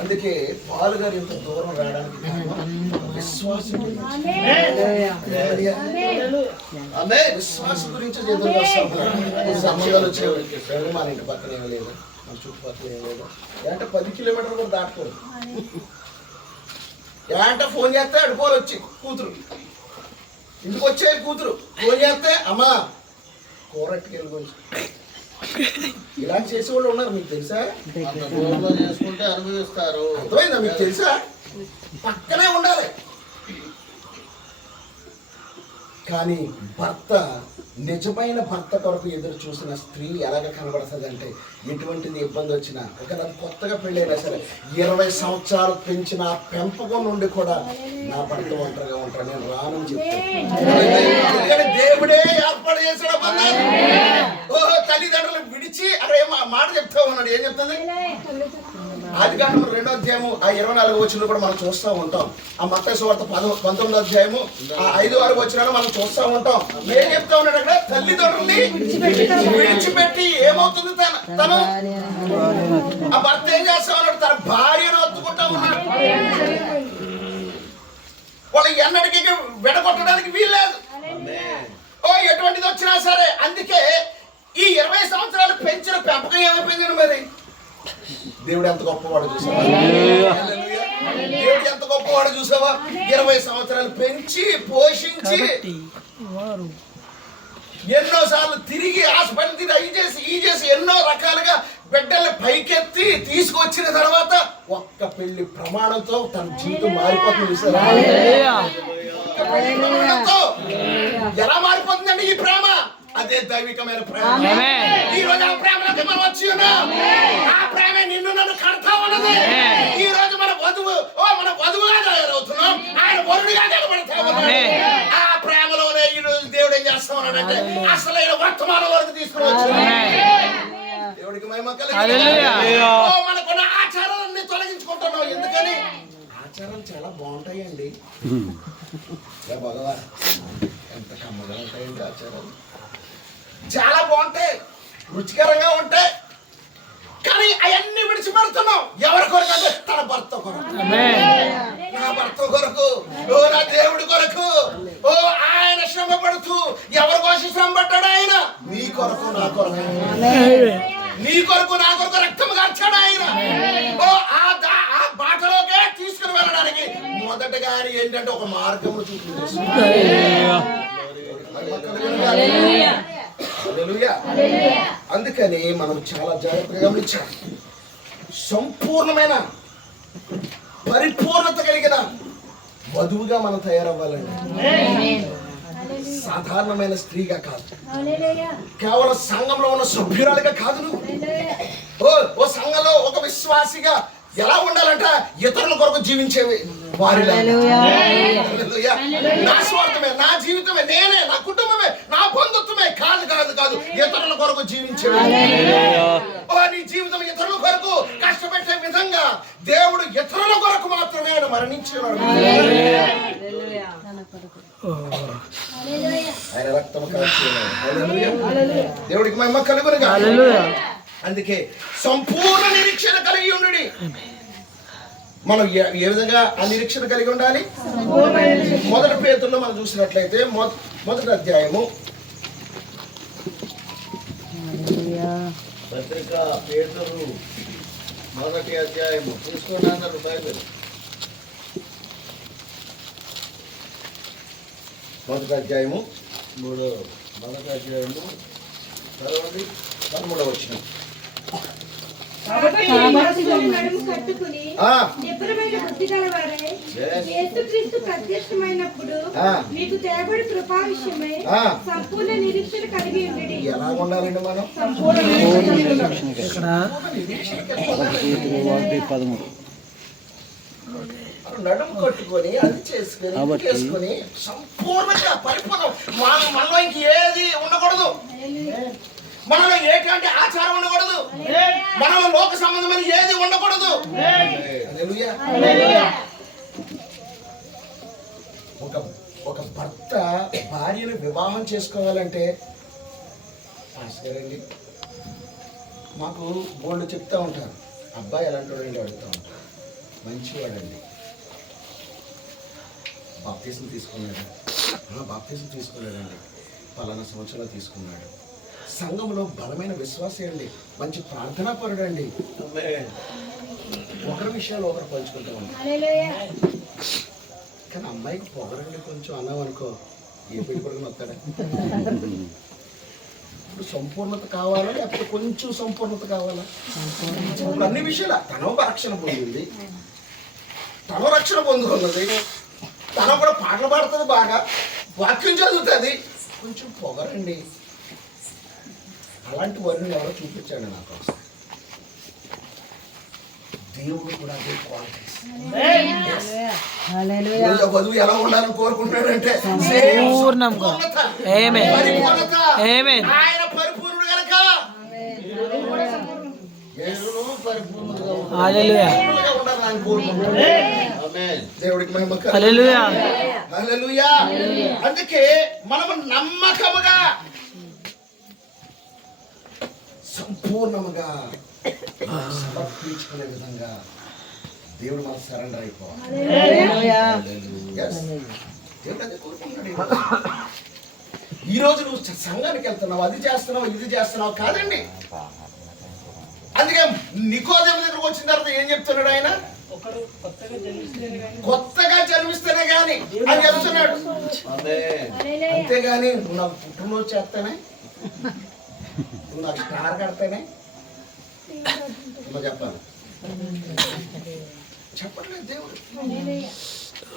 అందుకే పాలు గారు ఇంత దూరం రావడానికి విశ్వాసం గురించి సంబంధాలు వచ్చేవాళ్ళు. మన ఇంటి పక్కన ఏమీ లేదు, మన చుట్టుపక్కల ఏం లేదు. అంటే 10 కిలోమీటర్లు కూడా దాటుకోరు. ఏంట ఫోన్ చేస్తే అడుకోవాలి వచ్చి కూతురు ఇంటికి వచ్చే కూతురు ఫోన్ చేస్తే అమ్మా కూరట్టుకెళ్ళి ఇలా చేసేవాళ్ళు ఉన్నారు. మీకు తెలుసా? చేసుకుంటే అనుభవిస్తారు. అర్థమైందా? మీకు తెలుసా? పక్కనే ఉండాలి. కానీ భర్త, నిజమైన భర్త కొరకు ఎదురు చూసిన స్త్రీ ఎలాగ కనబడుతుంది అంటే ఎటువంటిది ఇబ్బంది వచ్చినా, ఒకవేళ కొత్తగా పెళ్ళైనా సరే 20 సంవత్సరాలు పెంచిన పెంపకం నుండి కూడా నా భర్త ఒంటరిగా ఉంటాడు, నేను రానని చెప్తాను. దేవుడే ఏర్పాటు చేశాడు బంధాన్ని. తల్లిదండ్రులు విడిచి అరే మాట చెప్తా ఉన్నాడు. ఏం చెప్తుంది? ఆదికాండం 2వ అధ్యాయము 24వ వచనంలో కూడా మనం చూస్తూ ఉంటాం. ఆ మత్తయి సువార్త 19వ అధ్యాయము 5-6 వచనాలు మనం చూస్తూ ఉంటాం. ఏం చెప్తా ఉన్నాడు అక్కడ? తల్లిదండ్రుల్ని విడిచిపెట్టి ఏమవుతుంది తను ఆ భర్త ఏం చేస్తా ఉన్నాడు? తన భార్యను హత్తుకుంటా ఉన్నాడు. వాళ్ళు ఎన్నటికీ విడగొట్టడానికి వీల్లేదు. ఎటువంటిది వచ్చినా సరే. అందుకే ఈ 20 సంవత్సరాలు పెంచిన పెంపకం ఏమైపోయింది మరి? దేవుడు ఎంత గొప్పవాడు చూసావా? దేవుడు ఎంత గొప్పవాడు చూసావా? 20 సంవత్సరాలు పెంచి పోషించి ఎన్నోసార్లు తిరిగి హాస్పిటల్ తిరిగి ఈ చేసి ఎన్నో రకాలుగా బిడ్డల్ని పైకెత్తి తీసుకొచ్చిన తర్వాత ఒక్క పెళ్లి ప్రమాణంతో తన జీవితం మారిపోతుంది చూసారా? ఎలా మారిపోతుందండి ఈ ప్రేమ? అదే దైవికమైన ప్రేమ. ఈ రోజు ఆ ప్రేమలోకి మనం వచ్చి ఉన్నాం. ఆ ప్రేమ నిన్ను నన్ను కడతా ఉన్నది. ఈ రోజు మన వధువుగా తయారవుతున్నాం, ఆయన వరుడిగా కనబడతా ఉన్నాం. ఆ ప్రేమలోనే ఈ రోజు దేవుడు ఏం చేస్తా ఉన్నాడంటే అసలైన వర్తమానం వరకు తీసుకుని వచ్చాడు. దేవుడికి మహిమ కలిగి మనకున్న ఆచారాలన్నీ తొలగించుకుంటున్నాం. ఎందుకని? ఆచారాలు చాలా బాగుంటాయండి. భగవాన్ ఎంత కమ్మగా ఉంటాయండి ఆచారాలు. చాలా బాగుంటాయి, రుచికరంగా ఉంటాయి. కానీ అవన్నీ విడిచిపెడుతున్నాం. ఎవరి కొరకు అంటే తన భర్త కొరకు, నా భర్త కొరకు, నా దేవుడి కొరకు. ఆయన శ్రమ పడుతూ ఎవరి కోసం శ్రమ పడ్డాడు? ఆయన నీ కొరకు, నా కొరకు, నీ కొరకు, నా కొరకు రక్తం కార్చాడు ఆయన. ఆ బాటలోకే తీసుకుని వెళ్ళడానికి మొదటగా ఆయన ఏంటంటే ఒక మార్గమును చూపించాడు. అందుకని మనం చాలా జాగ్రత్తగా గమనించాలి. సంపూర్ణమైన పరిపూర్ణత కలిగిన వధువుగా మనం తయారవ్వాలండి. సాధారణమైన స్త్రీగా కాదు, కేవలం సంఘంలో ఉన్న సభ్యురాలుగా కాదు. నువ్వు సంఘంలో ఒక విశ్వాసిగా ఎలా ఉండాలంట? ఇతరుల కొరకు జీవించేవి వారి నా స్వార్థమే, నా జీవితమే, నేనే, నా కుటుంబమే, నా బంధుత్వమే కాదు కాదు కాదు ఇతరుల కొరకు జీవించేవి. నీ జీవితం ఇతరుల కొరకు కష్టపెట్టే విధంగా దేవుడు ఇతరుల కొరకు మాత్రమే ఆయన మరణించేవాడు. ఆయన రక్తం దేవుడికి మహిమ కలుగునుగా. అందుకే సంపూర్ణ నిరీక్షణ కలిగి ఉండండి. మనం ఏ విధంగా ఆ నిరీక్షణ కలిగి ఉండాలి? 1 పేతురులో మనం చూసినట్లయితే 1వ అధ్యాయము పత్రిక పేతురు 1వ అధ్యాయము చూసుకోండి అందరూ. బైబిల్ 1వ అధ్యాయము 1వ అధ్యాయము 13వ వచనం. కాబట్టి నడుము కట్టుకుని నిపుణమైన బుద్ధి గలవారే యేసుక్రీస్తు ప్రత్యక్షమైనప్పుడు మీకు తేబడి కృపా విషయమై సంపూర్ణ నిరీక్షణ కలిగి ఉండండి. ఎలా ఉండాలండి మనం? ఇక్కడ 13 నడుము కట్టుకొని అది చేసుకొని సంపూర్ణంగా పరిపూర్ణం. మనలో ఇంక ఏది ఉండకూడదు, మనలో ఏటువంటి ఆచారం ఉండకూడదు, మనలో లోక సంబంధమైన ఏది ఉండకూడదు. హల్లెలూయా. ఒక భర్త భార్యను వివాహం చేసుకోవాలంటే అండి మాకు బోళ్ళు చెప్తా ఉంటారు, అబ్బాయి ఎలాంటి వాడండి అడుగుతూ ఉంటారు. మంచివాడండి, బాప్తీసం తీసుకున్నాడండి, పలానా సంవత్సరాలు తీసుకున్నాడు, సంఘంలో బలమైన విశ్వాసం అండి, మంచి ప్రార్థనా పరుడు అండి. ఒకరి విషయాలు ఒకరు పంచుకుంటూ ఉంటాం. కానీ అమ్మాయికి పొగరండి కొంచెం అన్నాం అనుకో, ఏ పెళ్లి కొడుకుని వస్తాడా? ఇప్పుడు సంపూర్ణత కావాలా లేకపోతే కొంచెం సంపూర్ణత కావాలా? ఇప్పుడు అన్ని విషయాలు తను రక్షణ పొందింది, తను రక్షణ పొందుకున్నది, తను కూడా పాటలు పాడుతుంది, బాగా వాక్యం చదువుతుంది, కొంచెం పొగరండి. అలాంటి వారిని ఎవరో చూపించాడు నాకు. దేవుడు కూడా అదే క్వాలిటీస్. వధువు ఎలా ఉండాలని కోరుకుంటున్నాడంటే ఆయన పరిపూర్ణుడు కనుక ఉండాలని కోరుకుంటున్నాడు. దేవుడికి మహిమ. హల్లెలూయా. అందుకే మనము నమ్మకముగా సంపూర్ణముగా సమర్పించుకునే విధంగా దేవుడు మనకు సరెండర్ అయిపోవాలి. ఈ రోజు నువ్వు సంఘానికి వెళ్తున్నావు, అది చేస్తున్నావు, ఇది చేస్తున్నావు కాదండి. అందుకే నికోదేము దగ్గరకు వచ్చిన తర్వాత ఏం చెప్తున్నాడు ఆయన? కొత్తగా జన్మిస్తేనే గాని అని చెప్తున్నాడు. అంతేగాని నువ్వు నాకు పుట్టినరోజు చేస్తానే, నువ్వు నాకు స్టార్ కడతానే చెప్పాలి. చెప్పట్లేదు దేవుడు,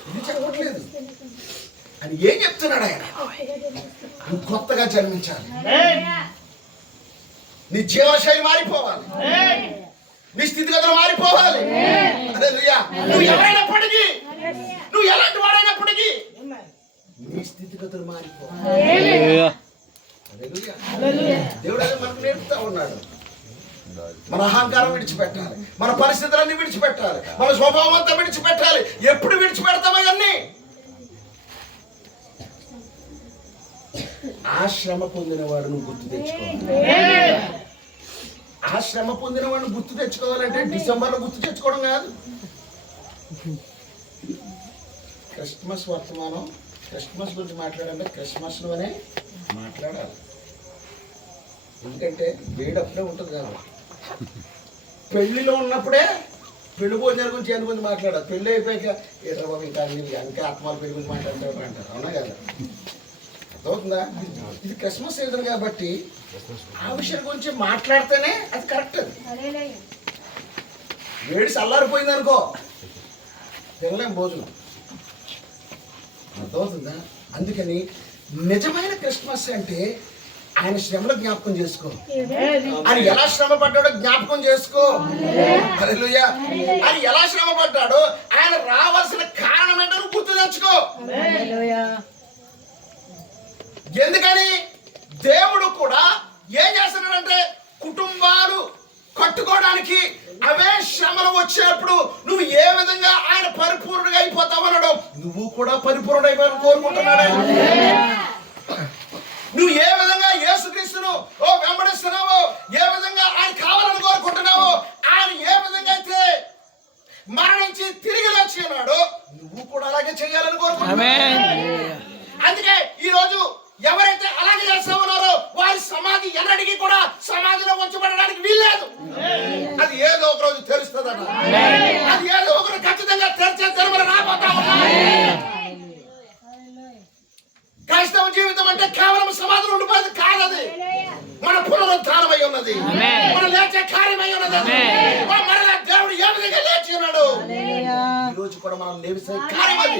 ఇది చెప్పట్లేదు. అని ఏం చెప్తున్నాడు ఆయన? నువ్వు కొత్తగా జన్మించాలి, నీ జీవనశైలి మారిపోవాలి, నీ స్థితిగతులు మారిపోవాలి. నువ్వు ఎవరైనప్పటికీ, నువ్వు ఎలాంటి వాడైనప్పటికీ నీ స్థితిగతులు మారిపోవాలి. దేవుడు అదే మనకు నేర్పుతా ఉన్నాడు. మన అహంకారం విడిచిపెట్టాలి, మన పరిస్థితులన్నీ విడిచిపెట్టాలి, మన స్వభావం అంతా విడిచిపెట్టాలి. ఎప్పుడు విడిచిపెడతామో అన్నీ ఆ శ్రమ పొందినవాడు నువ్వు గుర్తు తెచ్చుకోవాలి. ఆ శ్రమ పొందినవాడిని గుర్తు తెచ్చుకోవాలంటే డిసెంబర్లో గుర్తు తెచ్చుకోవడం కాదు. క్రిస్మస్ వర్తమానం, క్రిస్మస్ గురించి మాట్లాడాలంటే క్రిస్మస్లోనే మాట్లాడాలి. ఎందుకంటే వేడప్పుడే ఉంటుంది కాబట్టి. పెళ్లిలో ఉన్నప్పుడే పెళ్లి భోజనాల గురించి ఏం గురించి మాట్లాడాలి. పెళ్ళి అయిపోయాక ఏదో ఇంకా ఆత్మాల పెళ్లి గురించి మాట్లాడతారు అంటారు. అవునా కదా? అర్థమవుతుందా? ఇది క్రిస్మస్ సీజన్ కాబట్టి ఆ విషయం గురించి మాట్లాడితేనే అది కరెక్ట్. అది వేడి చల్లారిపోయింది అనుకో, తినలేం భోజనం. అర్థమవుతుందా? అందుకని నిజమైన క్రిస్మస్ అంటే ఆయన శ్రమలో జ్ఞాపకం చేసుకో, ఆయన ఎలా శ్రమ పడ్డాడో జ్ఞాపకం చేసుకో. హల్లెలూయా. ఆయన ఎలా శ్రమ పడ్డాడో, ఆయన రావాల్సిన కారణం ఏంటో గుర్తు తెచ్చుకో. ఎందుకని దేవుడు కూడా ఏం చేస్తున్నాడంటే కుటుంబాలు కట్టుకోవడానికి అవే శ్రమలు వచ్చేప్పుడు నువ్వు ఏ విధంగా ఆయన పరిపూర్ణుడిగా అయిపోతావు అన్నాడు. నువ్వు కూడా పరిపూర్ణుడు అయిపోయాలని కోరుకుంటున్నాడు. నువ్వు ఏ విధంగా యేసుక్రీస్తును వెంబడిస్తున్నావో, ఏ విధంగా ఆయన కావాలని కోరుకుంటున్నావో, ఆయన ఏ విధంగా అయితే మరణించి తిరిగి లేచి ఉన్నాడో నువ్వు కూడా అలాగే చేయాలని కోరుకుంటున్నావు. అందుకే ఈ రోజు ఎవరైతే అలాగే చేస్తా ఉన్నారో వారి సమాధి ఎన్నటికీ కూడా సమాధిలో ఉంచబడడానికి వీల్లేదు. అది ఏదో ఒక రోజు తెలుస్తుందట. అది ఏదో ఒకరు ఖచ్చితంగా తెరిచే తెరమని రాబోతా ఉన్నాయి. క్రైస్తవ జీవితం అంటే కేవలం సమాధిలో ఉండిపోయేది కాదది, మన పునరుద్ధానమై ఉన్నది. ఉన్నది, మన లేచే కార్యమై ఉన్నది. మరలా దేవుడు ఏ విధంగా లేచి ఉన్నాడు, ఈ రోజు కూడా మనం లేచే కార్యం అది.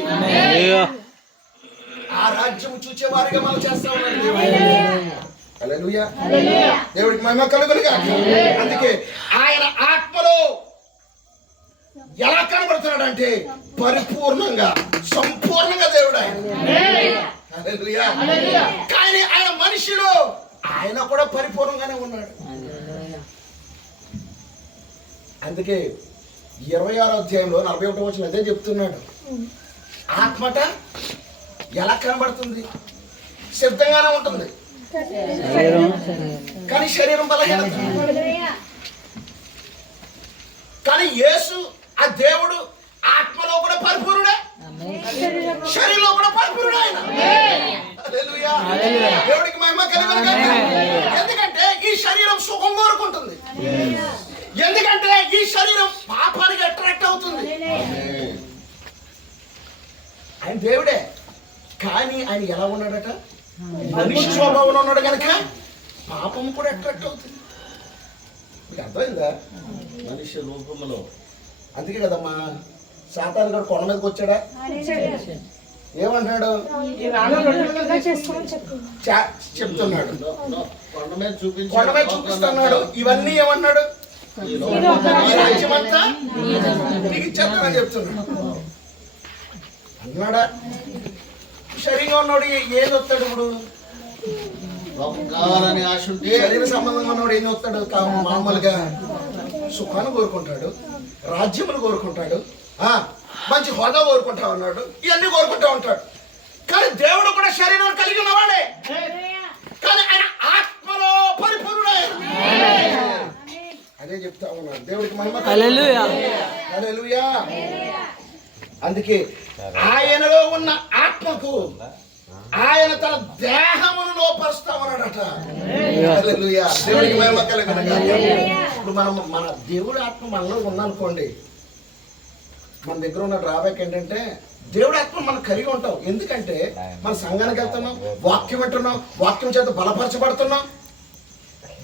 ఆ రాజ్యం చూచే వారిగా మనం చేస్తా ఉన్నాడు దేవుడు. హల్లెలూయా, దేవుడికి మహిమ కలుగునుగా. అందుకే ఆయన ఆత్మలో ఎలా కనబడుతున్నాడు అంటే పరిపూర్ణంగా సంపూర్ణంగా దేవుడు ఆయన. హల్లెలూయా. కానీ ఆయన మనిషిలో ఆయన కూడా పరిపూర్ణంగానే ఉన్నాడు. అందుకే 26వ అధ్యాయంలో 41వ వచనం అదే చెప్తున్నాడు. ఆత్మట ఎలా కనబడుతుంది, శబ్దంగానే ఉంటుంది కానీ శరీరం బలహీనత. కానీ యేసు ఆ దేవుడు ఆత్మలో కూడా పరిపూర్ణుడే, శరీరంలో కూడా పరిపూర్ణుడు ఆయన. హల్లెలూయా, దేవుడికి మహిమ కలుగును. ఎందుకంటే ఈ శరీరం సుఖం కోరుకుంటుంది, ఎందుకంటే ఈ శరీరం పాపానికి అట్రాక్ట్ అవుతుంది. ఆయన దేవుడే కానీ ఆయన ఎలా ఉన్నాడట, మనిషి స్వభావంలో ఉన్నాడు కనుక పాపం కూడా అట్రాక్ట్ అవుతుంది. మీకు అర్థమైందా? మనిషి రూపంలో. అందుకే కదమ్మా సాతాను గారు కొండ మీదకి వచ్చాడా, ఏమంటున్నాడు, చెప్తున్నాడు కొండ మీద చూపిస్తున్నాడు. ఇవన్నీ ఏమన్నాడు, రాజ్యమంతా నీకు ఇచ్చేస్తానని చెప్తున్నాడు అన్నాడా. శరీరంగా ఉన్నాడు ఏం వస్తాడు ఇప్పుడు, కావాలని ఆశ ఉంటే శరీర సంబంధంగా ఉన్నాడు ఏం వస్తాడు, మామూలుగా సుఖాన్ని కోరుకుంటాడు, రాజ్యమును కోరుకుంటాడు, మంచి హోదా కోరుకుంటా ఉన్నాడు, ఇవన్నీ కోరుకుంటా ఉంటాడు. కానీ దేవుడు కూడా శరీరం కలిగి ఉన్నవాడే, కానీ ఆయన ఆత్మలో పరిపూర్ణుడే. అదే చెప్తా ఉన్నాడు. దేవుడికి మహిమ. హల్లెలూయా, హల్లెలూయా. అందుకే ఆయనలో ఉన్న ఆత్మకు ఆయన తన దేహమును లోపరుస్తా ఉన్నాడట. హల్లెలూయా, దేవుడికి మహిమ కలుగును. ఇప్పుడు మనం మన దేవుడి ఆత్మ మనలో ఉందనుకోండి, మన దగ్గర ఉన్న డ్రాబ్యాక్ ఏంటంటే దేవుడి ఆత్మ మనం కలిగి ఉంటాం. ఎందుకంటే మన సంఘానికి వెళ్తున్నాం, వాక్యం వింటున్నాం, వాక్యం చేత బలపరచబడుతున్నాం,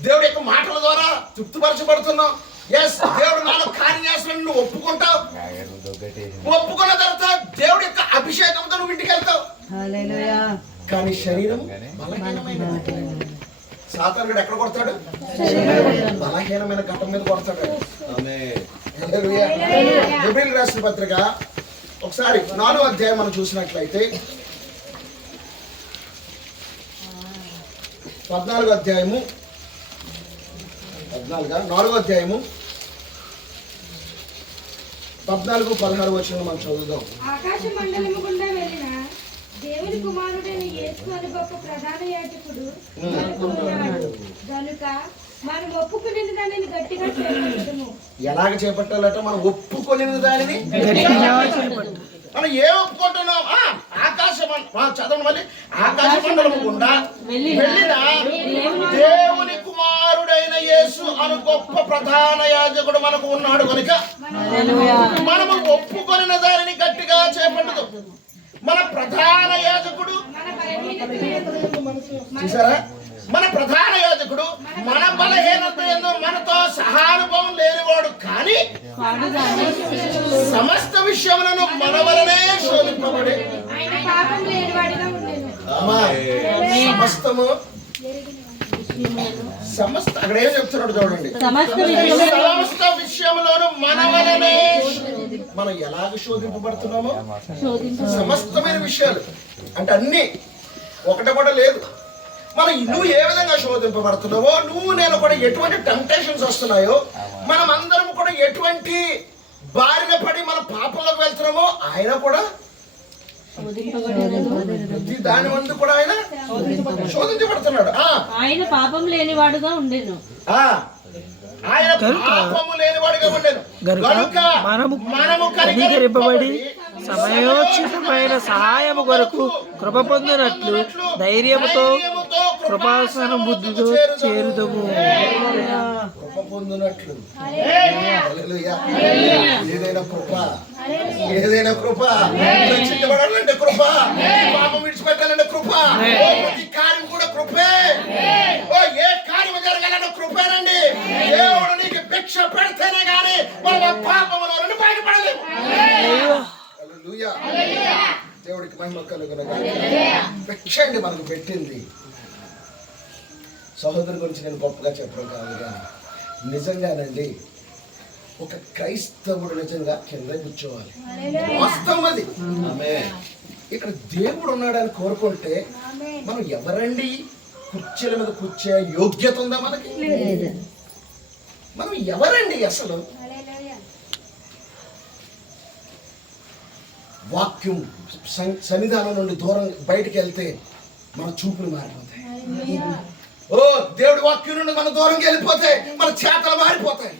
దేవుడి యొక్క మాటల ద్వారా తృప్తిపరచబడుతున్నాం. ఎస్, దేవుడు నాలో కార్యం చేస్తున్నాడు నువ్వు ఒప్పుకుంటావు, ఒప్పుకున్న తర్వాత దేవుడి యొక్క అభిషేకంతో నువ్వు ఇంటికి వెళ్తావు. కానీ శరీరం బలహీనమైన, సాతానుడు ఎక్కడ కొడతాడు, బలహీనమైన ఘట్టం మీద కొడతాడు. హెబ్రీయులకు రాసిన పత్రిక ఒకసారి 4వ అధ్యాయం మనం చూసినట్లయితే 14వ అధ్యాయము 4వ అధ్యాయము 14-16 వచనం మనం చదువుదాం. ఆకాశ మండలము గుండా వెళ్ళిన దేవుని కుమారుడైన యేసు అను గొప్ప ప్రధాన యాజకుడు మనకు ఉన్నాడు గనుక మనం ఒప్పుకునే దానిని గట్టిగా చేపట్టము. ఎలాగ చేపట్టాలట, మనం ఒప్పుకొని దానిని మనం ఏం ఒప్పుకుంటున్నాం, చదవండి మళ్ళీ. ఆకాశ మండలము గుండా వెళ్ళిన దేవుని కుమారుడైన యేసు అను గొప్ప ప్రధాన యాజకుడు మనకు ఉన్నాడు కనుక మనము ఒప్పుకొనిన దానిని గట్టిగా చేపట్టదు. మన ప్రధాన యాజకుడు చూసారా, మన ప్రధాన యాజకుడు మన బలహీనత ఏందో మనతో సహానుభవం లేనివాడు, కానీ సమస్త విషయములను మన వలనే శోధింపబడి సమస్త అక్కడ ఏం చెప్తున్నాడు చూడండి, సమస్త విషయంలోనూ మన వలనే. మనం ఎలాగ శోధింపబడుతున్నామో సమస్తమైన విషయాలు అంటే అన్ని ఒకటి కూడా లేదు. నువ్వు ఏ విధంగా శోధింపబడుతున్నావో, నువ్వు నేను కూడా ఎటువంటి టెంప్టేషన్స్ వస్తున్నాయో, మనం అందరం కూడా ఎటువంటి బారిన పడి మన పాపంలోకి వెళ్తున్నామో ఆయన కూడా దాని ముందు కూడా ఆయన శోధించబడుతున్నాడు. ఆయన పాపం లేనివాడుగా ఉండేను, ఆయన పాపము లేనివాడుగా ఉండేను కనుక మనము కనికరింపబడి సమయోచితమైన సహాయము కొరకు కృప పొందినట్లు ధైర్యముతో కృపాసనం బుద్ధితో చేరుదము. కృప పొందినట్లు ఏదైనా కృప రక్షించబడాలంటే కృప, పాపం విడిచిపెట్టాలంటే కృప, ప్రతి కార్యం కూడా కృపే. ఏ కార్యం జరగాలన్న కృపేనండి. భిక్ష పెడితేనే గాని మనం ఆ పాపములో నుండి బయటపడలేము. హల్లెలూయా. దేవుడికి మహిమ కలుగునగాక. భిక్ష అండి మనకు పెట్టింది. సహోదరు గురించి నేను గొప్పగా చెప్పడం కాదు కానీ నిజంగానండి ఒక క్రైస్తవుడు నిజంగా కింద కూర్చోవాలి. వాస్తవం అది. ఇక్కడ దేవుడు ఉన్నాడని కోరుకుంటే మనం ఎవరండి కుర్చీల మీద కూర్చే యోగ్యత ఉందా మనకి? మనం ఎవరండి అసలు? వాక్యం సన్నిధానం నుండి దూరం బయటికి వెళ్తే మన చూపులు మారిపోతాయి. ఓ దేవుడి వాక్యం నుండి మన దూరంకి వెళ్ళిపోతే మన చేతలు మారిపోతాయి.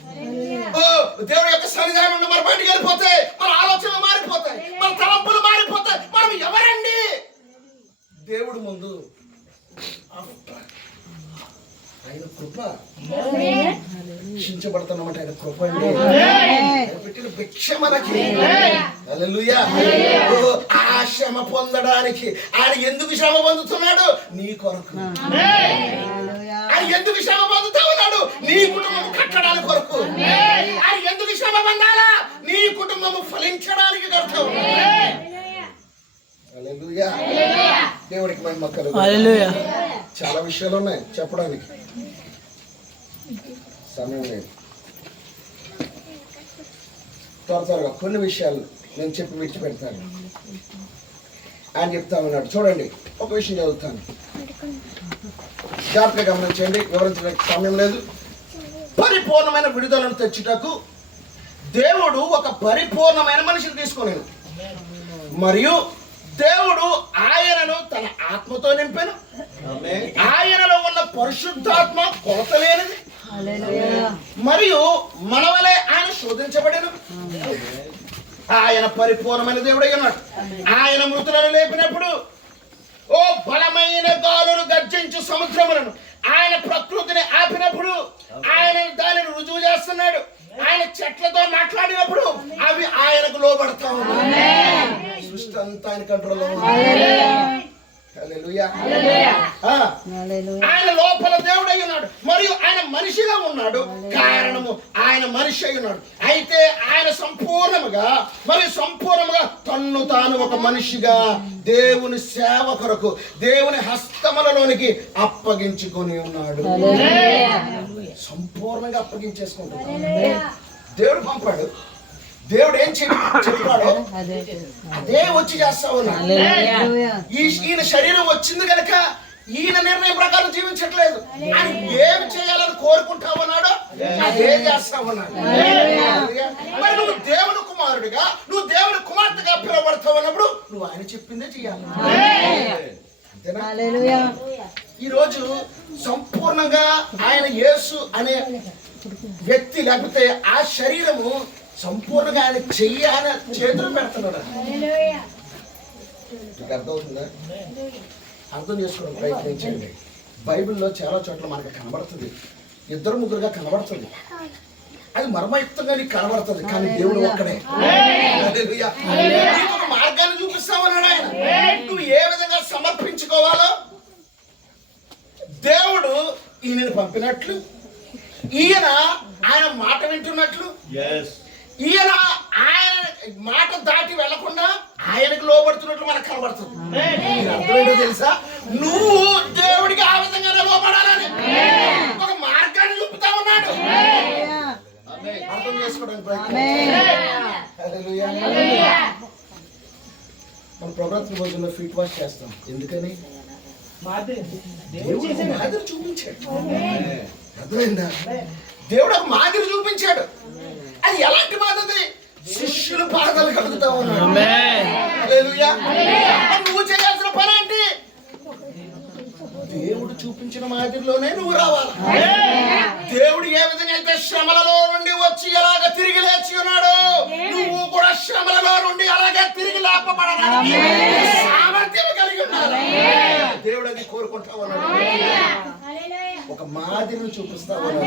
ఓ దేవుడి యొక్క సన్నిధానం నుండి మన బయటికి వెళ్ళిపోతే మన ఆలోచనలు మారిపోతాయి, మన తలంపులు మారిపోతాయి. మనం ఎవరండి దేవుడి ముందు? ఆయన కృప. రక్షించబడుతున్నమాట ఆయన కృప అండి. ఆయన పెట్టిన భిక్ష మనకి. హల్లెలూయా. ఆ శ్రమ పొందడానికి ఆయన ఎందుకు శ్రమ పొందుతున్నాడు? నీ కొరకు. ఆయన ఎందుకు శ్రమ పొందుతా ఉన్నాడు? నీ కుటుంబం కట్టడానికి కొరకు. ఆయన ఎందుకు శ్రమ పొందాలా? నీ కుటుంబం ఫలించడానికి కొరకు. హల్లెలూయా. దేవుడికి మహిమ కలుగును. చాలా విషయాలు ఉన్నాయి చెప్పడానికి, సమయం లేదు. త్వరగా కొన్ని విషయాలు నేను చెప్పి విడిచిపెడతాను. ఆయన చెప్తా ఉన్నాడు. చూడండి, ఒక విషయం చదువుతాను, జాగ్రత్తగా గమనించండి, వివరించడానికి సమయం లేదు. పరిపూర్ణమైన విడుదలను తెచ్చుటకు దేవుడు ఒక పరిపూర్ణమైన మనిషిని తీసుకునేది, మరియు దేవుడు ఆయనను తన ఆత్మతో నింపెను. ఆయనలో ఉన్న పరిశుద్ధాత్మ కొలత లేనిది, మరియు మనవలే ఆయన శోధించబడెను. ఆయన పరిపూర్ణమైన దేవుడై ఉన్నాడు. ఆయన మృతులను లేపినప్పుడు ఓ బలమైన గాలులు గర్జించు సముద్రములను ఆయన ప్రకృతిని ఆపినప్పుడు ఆయన దానిని రుజువు చేస్తున్నాడు. ఆయన చెట్లతో మాట్లాడినప్పుడు అవి ఆయనకు లోబడతా ఉన్నాయి. సృష్టి అంతా ఆయన కంట్రోల్లో ఉంది. హల్లెలూయా. ఆయన లోపల దేవుడై ఉన్నాడు, మరియు ఆయన మనిషిగా ఉన్నాడు. కారణము ఆయన మనిషి అయి ఉన్నాడు. అయితే ఆయన సంపూర్ణముగా తన్ను తాను ఒక మనిషిగా దేవుని సేవ కొరకు దేవుని హస్తములలోనికి అప్పగించుకొని ఉన్నాడు. సంపూర్ణంగా అప్పగించేసుకుంటున్నాడు. దేవుడు పంపాడు, దేవుడు ఏం చెప్పాడో అదే వచ్చి చేస్తా ఉన్నాడు. ఈయన శరీరం వచ్చింది కనుక ఈయన నిర్ణయం ప్రకారం జీవించట్లేదు. ఆయన ఏమి చేయాలని కోరుకుంటా ఉన్నాడో అదే చేస్తా ఉన్నాడు. మరి నువ్వు దేవుని కుమారుడిగా, నువ్వు దేవుని కుమార్తెగా పిలువబడతావు అన్నప్పుడు నువ్వు ఆయన చెప్పిందే చెయ్యాలి. అంతేనా? ఈరోజు సంపూర్ణంగా ఆయన యేసు అనే వ్యక్తి లేకపోతే ఆ శరీరము సంపూర్ణంగా ఆయన చెయ్యి ఆయన చేతులు పెడుతున్నాడు. మీకు అర్థమవుతుందా? అర్థం చేసుకోవడం ప్రయత్నించండి. బైబిల్లో చాలా చోట్ల మనకు కనబడుతుంది, ఇద్దరు ముగ్గురుగా కనబడుతుంది, అది మర్మయుక్తంగా నీకు కనబడుతుంది, కానీ దేవుడు ఒక్కడే. నీకు ఒక మార్గాన్ని చూపిస్తామన్నాడు ఆయన. నువ్వు ఏ విధంగా సమర్పించుకోవాలో దేవుడు ఈయనను పంపినట్లు, ఈయన ఆయన మాట వింటున్నట్లు, ఈయన ఆయన మాట దాటి వెళ్లకుండా ఆయనకు లోబడుతున్నట్లు మనకు కనబడుతుంది. అర్థమేంటో తెలుసా? నువ్వు దేవుడికి ఆ విధంగా లోబడాలని ఒక మార్గాన్ని చూపుతా ఉన్నాడు. అర్థం చేసుకోవడానికి మన ప్రభాతం రోజుల్లో ఫీట్ వాష్ చేస్తాం. ఎందుకని? మాదిరి చూపించాడు. అర్థమైందా? దేవుడు ఒక మాదిరి చూపించాడు. అది ఎలాంటి మాదిరి? శిష్యులు పాదాలు కలుగుతా ఉన్నాడు. నువ్వు చేయాల్సిన పని ఏంటి? దేవుడు చూపించిన మాదిరిలోనే నువ్వు రావాలి. దేవుడు ఏ విధంగా అయితే శ్రమలలో నుండి వచ్చి ఎలాగ తిరిగి లేచి ఉన్నాడో, నువ్వు కూడా శ్రమలలో నుండి అలాగే తిరిగి లేపబడడానికి సామర్థ్యం కలిగి ఉండాలి. దేవుడు అది కోరుకుంటా ఉన్నాడు. ఒక మాదిరిని చూపిస్తా ఉన్నాడు.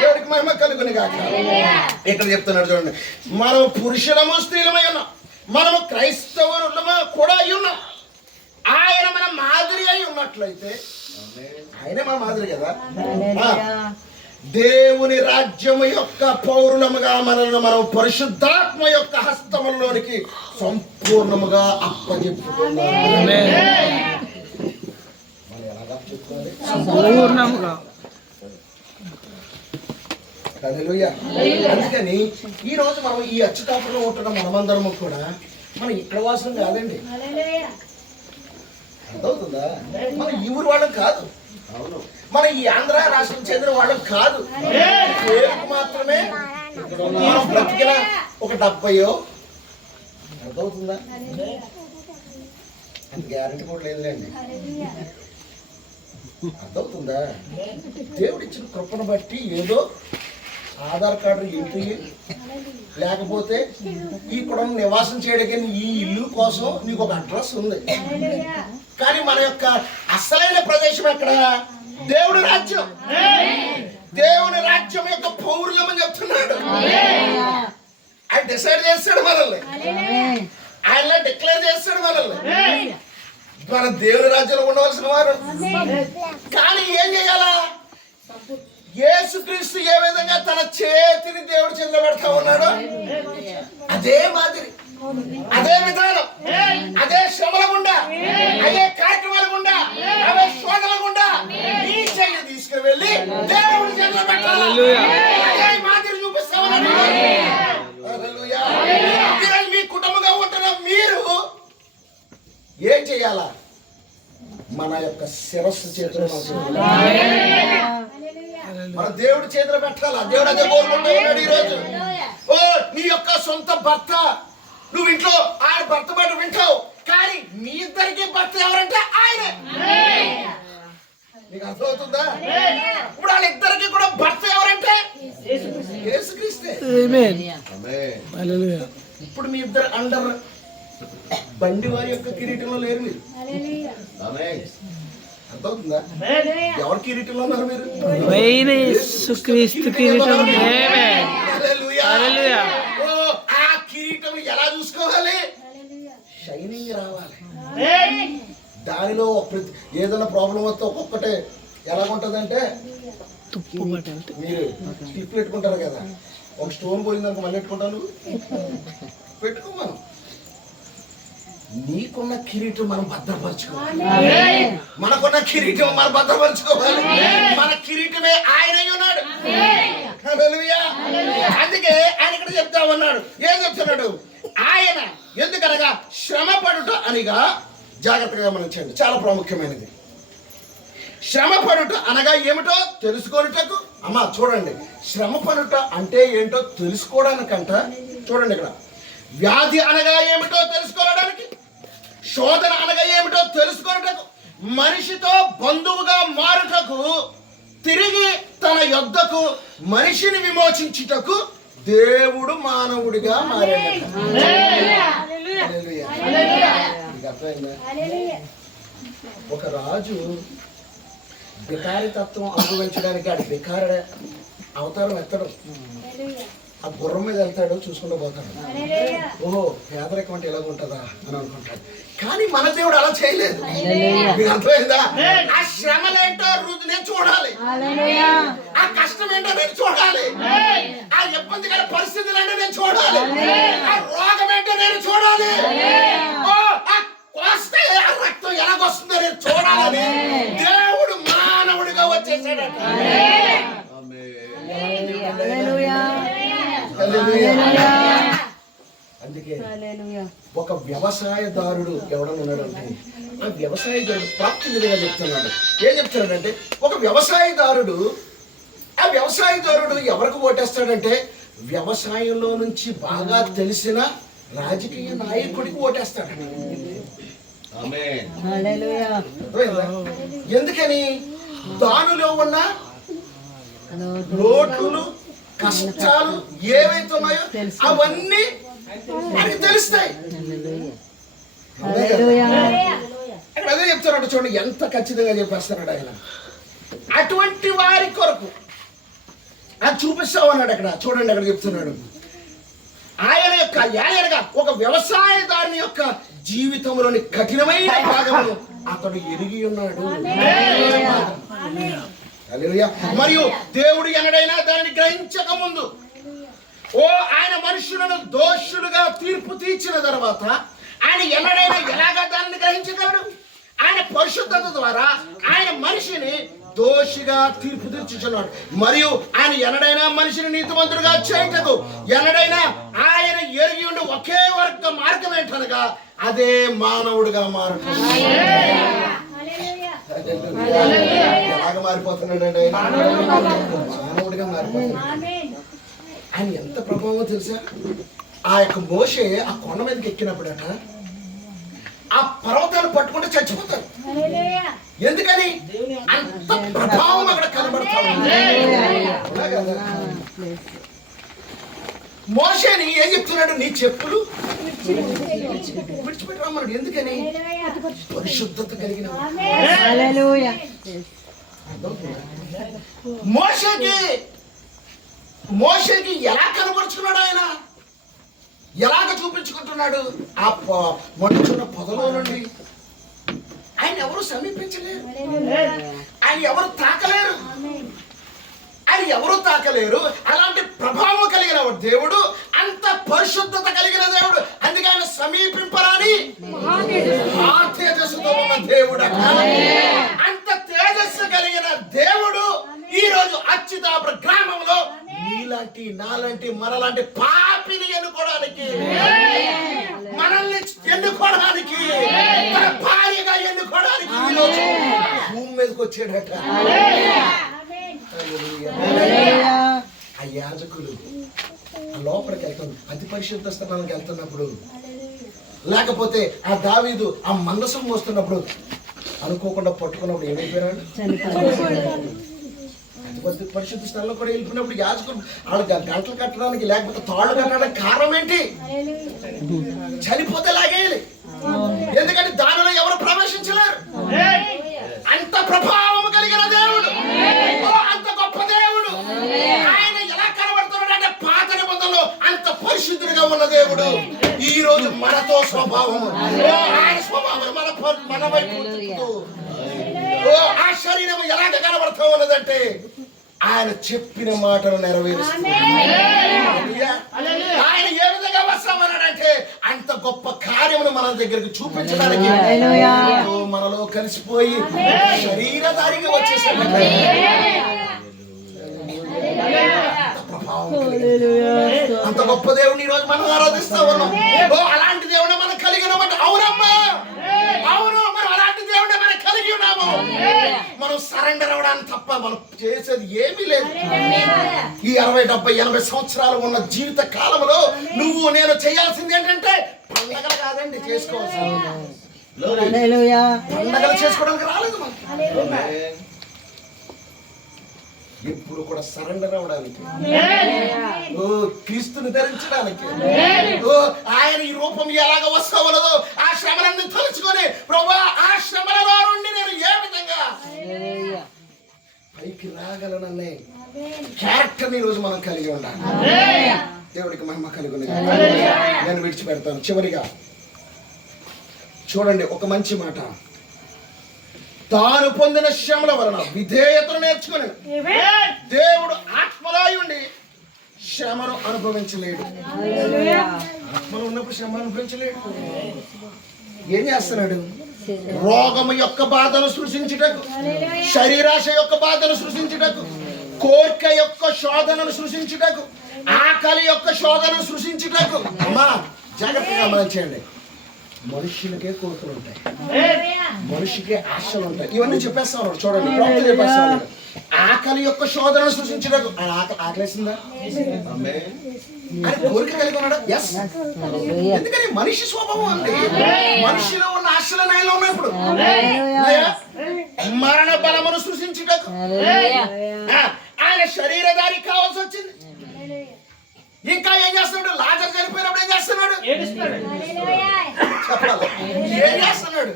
దేవుడికి మహిమ కలుగును గాక. ఇక్కడ చెప్తున్నాడు చూడండి, మనం పురుషులము స్త్రీలమై ఉన్నాం, మనము క్రైస్తవులము కూడా అయి ఉన్నాం. ఆయన మన మాదిరి అయి ఉన్నట్లయితే, ఆయనే మా మాదిరి కదా. దేవుని రాజ్యము యొక్క పౌరులముగా మనల్ని మనం పరిశుద్ధాత్మ యొక్క హస్తములోనికి సంపూర్ణముగా అప్పచెప్పుకున్నాం. మనం ఎలాగా చెప్పుకోవాలి? పూర్ణముగా. హల్లెలూయా. అందుకని ఈ రోజు మనం ఈ అచ్యుతాపురంలో ఉంటున్న మనమందరము కూడా మనం ఇక్కడ వాసం కాదండి. అర్థమవుతుందా? మనం ఈ ఊరు వాళ్ళం కాదు, మన ఈ ఆంధ్ర రాష్ట్రం చెందిన వాళ్ళం కాదు. పేరుకు మాత్రమే మనం బ్రతికిన ఒక 70. అర్థమవుతుందా? అని గ్యారెంటీ కూడా లేదులేండి. అర్థమవుతుందా? దేవుడు ఇచ్చిన కృపను బట్టి ఏదో ఆధార్ కార్డు ఎంట్రీ లేకపోతే ఈ కూడా నివాసం చేయడానికి ఈ ఇల్లు కోసం నీకు ఒక అడ్రస్ ఉంది. కానీ మన యొక్క అసలైన ప్రదేశం ఎక్కడ? దేవుడి రాజ్యం. దేవుని రాజ్యం యొక్క పౌరులమని చెప్తున్నాడు. ఆయన డిసైడ్ చేస్తాడు మనల్ని, ఆయన డిక్లేర్ చేస్తాడు మనల్ని. మన దేవుని రాజ్యంలో ఉండవలసిన వారు. కానీ ఏం చేయాలా? యేసుక్రీస్తు ఏ విధంగా తన చేతిని దేవుడి చేతిలో పెడతా ఉన్నాడో అదే మాదిరి, అదే విధానం, అదే శ్రమల గుండా, అదే కార్యక్రమాల గుండా, అదే శోధనల గుండా నీ చెయ్యి తీసుకుని వెళ్ళి దేవుడి చేతిలో పెట్టాలి. అదే మాదిరి చూపిస్తా ఉన్నాడు. హల్లెలూయా. ఈరోజు మీ కుటుంబంగా ఉంటున్న మీరు ఏం చేయాలా? మన యొక్క శిరస్సు చేతిలో మన దేవుడి చేతిలో పెట్టాలా? దేవుడు అదే కోరుకుంటూ ఉన్నాడు ఈరోజు. ఓ నీ యొక్క సొంత భర్త, నువ్వు ఇంట్లో ఆయన భర్త మాట వింటావు, కానీ మీ ఇద్దరికి భర్త ఎవరంటే ఆయనే. నీకు అర్థమవుతుందా? ఇప్పుడు వాళ్ళిద్దరికి కూడా భర్త ఎవరంటే యేసుక్రీస్తే. ఇప్పుడు మీ ఇద్దరు అండర్ బండి వారి యొక్క కిరీటంలో లేరు మీరు. అర్థమవుతుందా? ఎవరి కిరీటంలో ఉన్నారు మీరు? యేసుక్రీస్తు కిరీటం. హల్లెలూయా. ఓ ఆ కిరీటం ఎలా చూసుకోవాలి? షైనింగ్ రావాలి. దానిలో ఏదైనా ప్రాబ్లం వస్తే ఒక్కొక్కటే ఎలాగుంటదంటే మీరు స్లిప్ పెట్టుకుంటారు కదా, ఒక స్టోన్ పోయిందనుకో మళ్ళీ పెట్టుకుంటాను. పెట్టుకోమను. నీకున్న కిరీటం మనం భద్రపరచుకోవాలి. మనకున్న కిరీటం మనం భద్రపరచుకోవాలి. మన కిరీటమే ఆయనై ఉన్నాడు. హల్లెలూయా. అందుకే ఆయన ఇక్కడ చెప్తా ఉన్నాడు. ఏం చెప్తున్నాడు? ఆయన ఎందుకనగా శ్రమ పడుట అనగా, జాగ్రత్తగా గమనించండి, చాలా ప్రాముఖ్యమైనది. శ్రమ పడుట అనగా ఏమిటో తెలుసుకోనుటకు. అమ్మా చూడండి, శ్రమ పడుట అంటే ఏంటో తెలుసుకోవడానికంట. చూడండి ఇక్కడ, వ్యాధి అనగా ఏమిటో తెలుసుకోవడానికి, శోధన అనగా ఏమిటో తెలుసుకోవటకు, మనిషితో బంధువుగా మారుటకు, తిరిగి తన యొద్దకు మనిషిని విమోచించుటకు దేవుడు మానవుడిగా మారాడు. ఒక రాజు బికారి తత్వం అనుభవించడానికి ఆడి బికార అవతారం ఎత్తడం, ఆ గుర్రం మీద వెళ్తాడు, చూసుకుంటూ పోతాడు. ఓహో పేదరికం అంటే ఎలాగ ఉంటుందా అని అనుకుంటాడు. కానీ మన దేవుడు అలా చేయలేదు. మీకు అర్థమైందా? ఆ శ్రమలేంటో నేను చూడాలి, ఆ కష్టం ఏంటో నేను చూడాలి, ఆ ఇబ్బందికర పరిస్థితులు నేను చూడాలి, ఆ రోగం ఏంటో నేను చూడాలి, వస్తే ఆ రక్తం ఎలాగొస్తుందో నేను చూడాలని దేవుడు మానవుడిగా వచ్చేసాడట. అందుకే ఒక వ్యవసాయదారుడు ఎవడన్నా ఉన్నాడంటే ఆ వ్యవసాయదారుడు ప్రాప్తి విధంగా చెప్తున్నాడు. ఏం చెప్తున్నాడంటే, ఒక వ్యవసాయదారుడు, ఆ వ్యవసాయదారుడు ఎవరికి ఓటేస్తాడంటే వ్యవసాయంలో నుంచి బాగా తెలిసిన రాజకీయ నాయకుడికి ఓటేస్తాడు. ఎందుకని? దానిలో ఉన్న లోటులు కష్టాలు ఏవైతే ఉన్నాయో అవన్నీ మనకి తెలుస్తాయి. అదే చెప్తున్నాడు. చూడండి ఎంత ఖచ్చితంగా చెప్పేస్తున్నాడు ఆయన. అటువంటి వారి కొరకు అది చూపిస్తావు అన్నాడు అక్కడ. చూడండి అక్కడ చెప్తున్నాడు. ఆయన యొక్క ఆయనగా ఒక వ్యవసాయదారుని యొక్క జీవితంలోని కఠినమైన భాగమును అతడు ఎరిగి ఉన్నాడు. హల్లెలూయా. మరియు దేవుడు ఎన్నడైనా దానిని గ్రహించక ముందు ఆయన మనుషులను దోషులుగా తీర్పు తీర్చిన తర్వాత ఆయన ఎన్నడైనా ఎలాగా దానిని గ్రహించగలడు? ఆయన పరిశుద్ధత ద్వారా ఆయన మనిషిని దోషిగా తీర్పు తీర్చుచున్నాడు. మరియు ఆయన ఎన్నడైనా మనిషిని నీతిమంతుడుగా చేయటకు ఎన్నడైనా ఆయన ఎరిగి ఉండి ఒకే మార్గం ఏంటనగా అదే మానవుడిగా మారుతుంది. ఎలాగ మారిపోతున్నాడండి? మానవుడిగా మారిపోతున్నాడు. ఆయన ఎంత ప్రభావం తెలుసా? ఆ యొక్క మోషే ఆ కొండ మీదకి ఎక్కినప్పుడట ఆ పర్వతాలు పట్టుకుంటే చచ్చిపోతారు. ఎందుకని? అంత ప్రభావం అక్కడ కనబడతా ఉంది. మోషేని ఏం చెప్తున్నాడు? నీ చెప్పులు విడిచిపెట్టమన్నాడు. ఎందుకని? పరిశుద్ధత కలిగిన మోషేకి ఎలా కనబరుచుకున్నాడు? ఆయన ఎలాగ చూపించుకుంటున్నాడు? ఆ మండుచున్న పొదలో నుండి ఆయన ఎవరు సమీపించలేరు, ఆయన ఎవరు తాకలేరు, ఆయన ఎవరు తాకలేరు. అలాంటి ప్రభావం కలిగిన దేవుడు, అంత పరిశుద్ధత కలిగిన దేవుడు. అందుకే ఆయన సమీపింపరాని ఆ తేజస్సుతో ఉన్న దేవుడు. అంత తేజస్సు కలిగిన దేవుడు ఈ రోజు అచ్యుతాపురం గ్రామంలో నీలాంటి నాలాంటి మనలాంటి పాపిని ఎన్నుకోవడానికి, మనల్ని ఎన్నుకోవడానికి, తన భార్యగా ఎన్నుకోవడానికి ఈరోజు భూమి మీదకి వచ్చాడట. ఆ యాజకులు ఆ లోపలికి వెళ్తాను, అతి పరిశుద్ధ స్థానానికి వెళ్తున్నప్పుడు, లేకపోతే ఆ దావీదు ఆ మందసం మోస్తున్నప్పుడు అనుకోకుండా పట్టుకున్నప్పుడు ఏమైపోయాడు? అతి పరిశుద్ధ స్థలంలో కూడా వెళ్ళిపోయినప్పుడు యాజకులు వాళ్ళ గంటలు కట్టడానికి లేకపోతే తాళ్ళు కట్టడానికి కారణం ఏంటి? చనిపోతే లాగేయాలి. ఎందుకంటే దానిలో ఎవరు ప్రవేశించలేరు. అంత ప్రభావం కలిగిన దేవుడు, అంత గొప్ప దేవుడు. ఆయన ఎలా కనబడుతున్నాడు అంటే పాత నిబంధనలో అంత పరిశుద్ధుడిగా ఉన్న దేవుడు ఈ రోజు మనతో స్వభావం, ఆయన స్వభావం మన వైపు ఆ శరీరం ఎలాగ కనబడుతూ ఉన్నదంటే ఆయన చెప్పిన మాటలు నెరవేరుస్తుంది. ఆయన ఏ విధంగా వస్తామన్నాడంటే అంత గొప్ప కార్యమును మన దగ్గరికి చూపించడానికి మనలో కలిసిపోయి శరీరధారిగా వచ్చేసాడు. అంత గొప్ప దేవుని ఈ రోజు మనం ఆరాధిస్తా ఉన్నాం. అలాంటి దేవుడు మనం కలిగిన అవునమ్మా, అవును, మనం అలాంటి దేవుడు మనం కలిగి ఉన్నాము. మనం సరెండర్ అవడానికి తప్ప మనం చేసేది ఏమీ లేదు. ఈ 60, 70, 80 సంవత్సరాలు ఉన్న జీవిత కాలంలో నువ్వు నేను చేయాల్సింది ఏంటంటే పండగలు కాదండి చేసుకోవాల్సింది. పండగలు చేసుకోవడానికి రాలేదు మనం. ఎప్పుడు కూడా సరెండర్ అవడానికి, క్రీస్తుని ధరించడానికి, ఆయన ఈ రూపం ఎలాగ వస్తావన్నదో ఆ శ్రమలన్నీ తలుచుకొని ప్రభువా ఆ శ్రమలలో నుండి నేను ఏ విధంగా పైకి రాగలననే క్యారెక్టర్ ఈ రోజు మనం కలిగి ఉండాలి. దేవుడికి మహిమ కలిగి ఉంది. నేను విడిచిపెడతాను. చివరిగా చూడండి ఒక మంచి మాట. తాను పొందిన శ్రమల వలన విధేయతను నేర్చుకుని దేవుడు ఆత్మలో ఉండి శ్రమను అనుభవించలేడు. ఆత్మలో ఉన్నప్పుడు శ్రమ అనుభవించలేడు. ఏం చేస్తున్నాడు? రోగము యొక్క బాధను సృష్టించుటకు, శరీరాశ యొక్క బాధను సృష్టించుటకు, కోరిక యొక్క శోధనను సృష్టించుటకు, ఆకలి యొక్క శోధనను సృష్టించుటకు. అమ్మా జాగ్రత్తగా గమనించండి. మనుషులకే కోరికలు ఉంటాయి, మనిషికే ఆశలు ఉంటాయి. ఇవన్నీ చెప్పేస్తా ఉన్నాడు. చూడండి, ప్రవక్త చెప్పేస్తా ఉన్నాడు. ఆకలి యొక్క శోధనను సృష్టించడానికి ఆయన ఆకలేసిందా? ఆయన కోరిక కలిగి ఉన్నాడా? ఎస్. ఎందుకని మనిషి స్వభావం అండి. మనిషిలో ఉన్న ఆశలు ఆయనలో ఉన్నప్పుడు మరణ బలమును సృష్టించుటకు ఆయన శరీరధారి కావాల్సి వచ్చింది. ఇంకా ఏం చేస్తున్నాడు? లాజరు చనిపోయినప్పుడు ఏం చేస్తున్నాడు? ఏం చేస్తున్నాడు?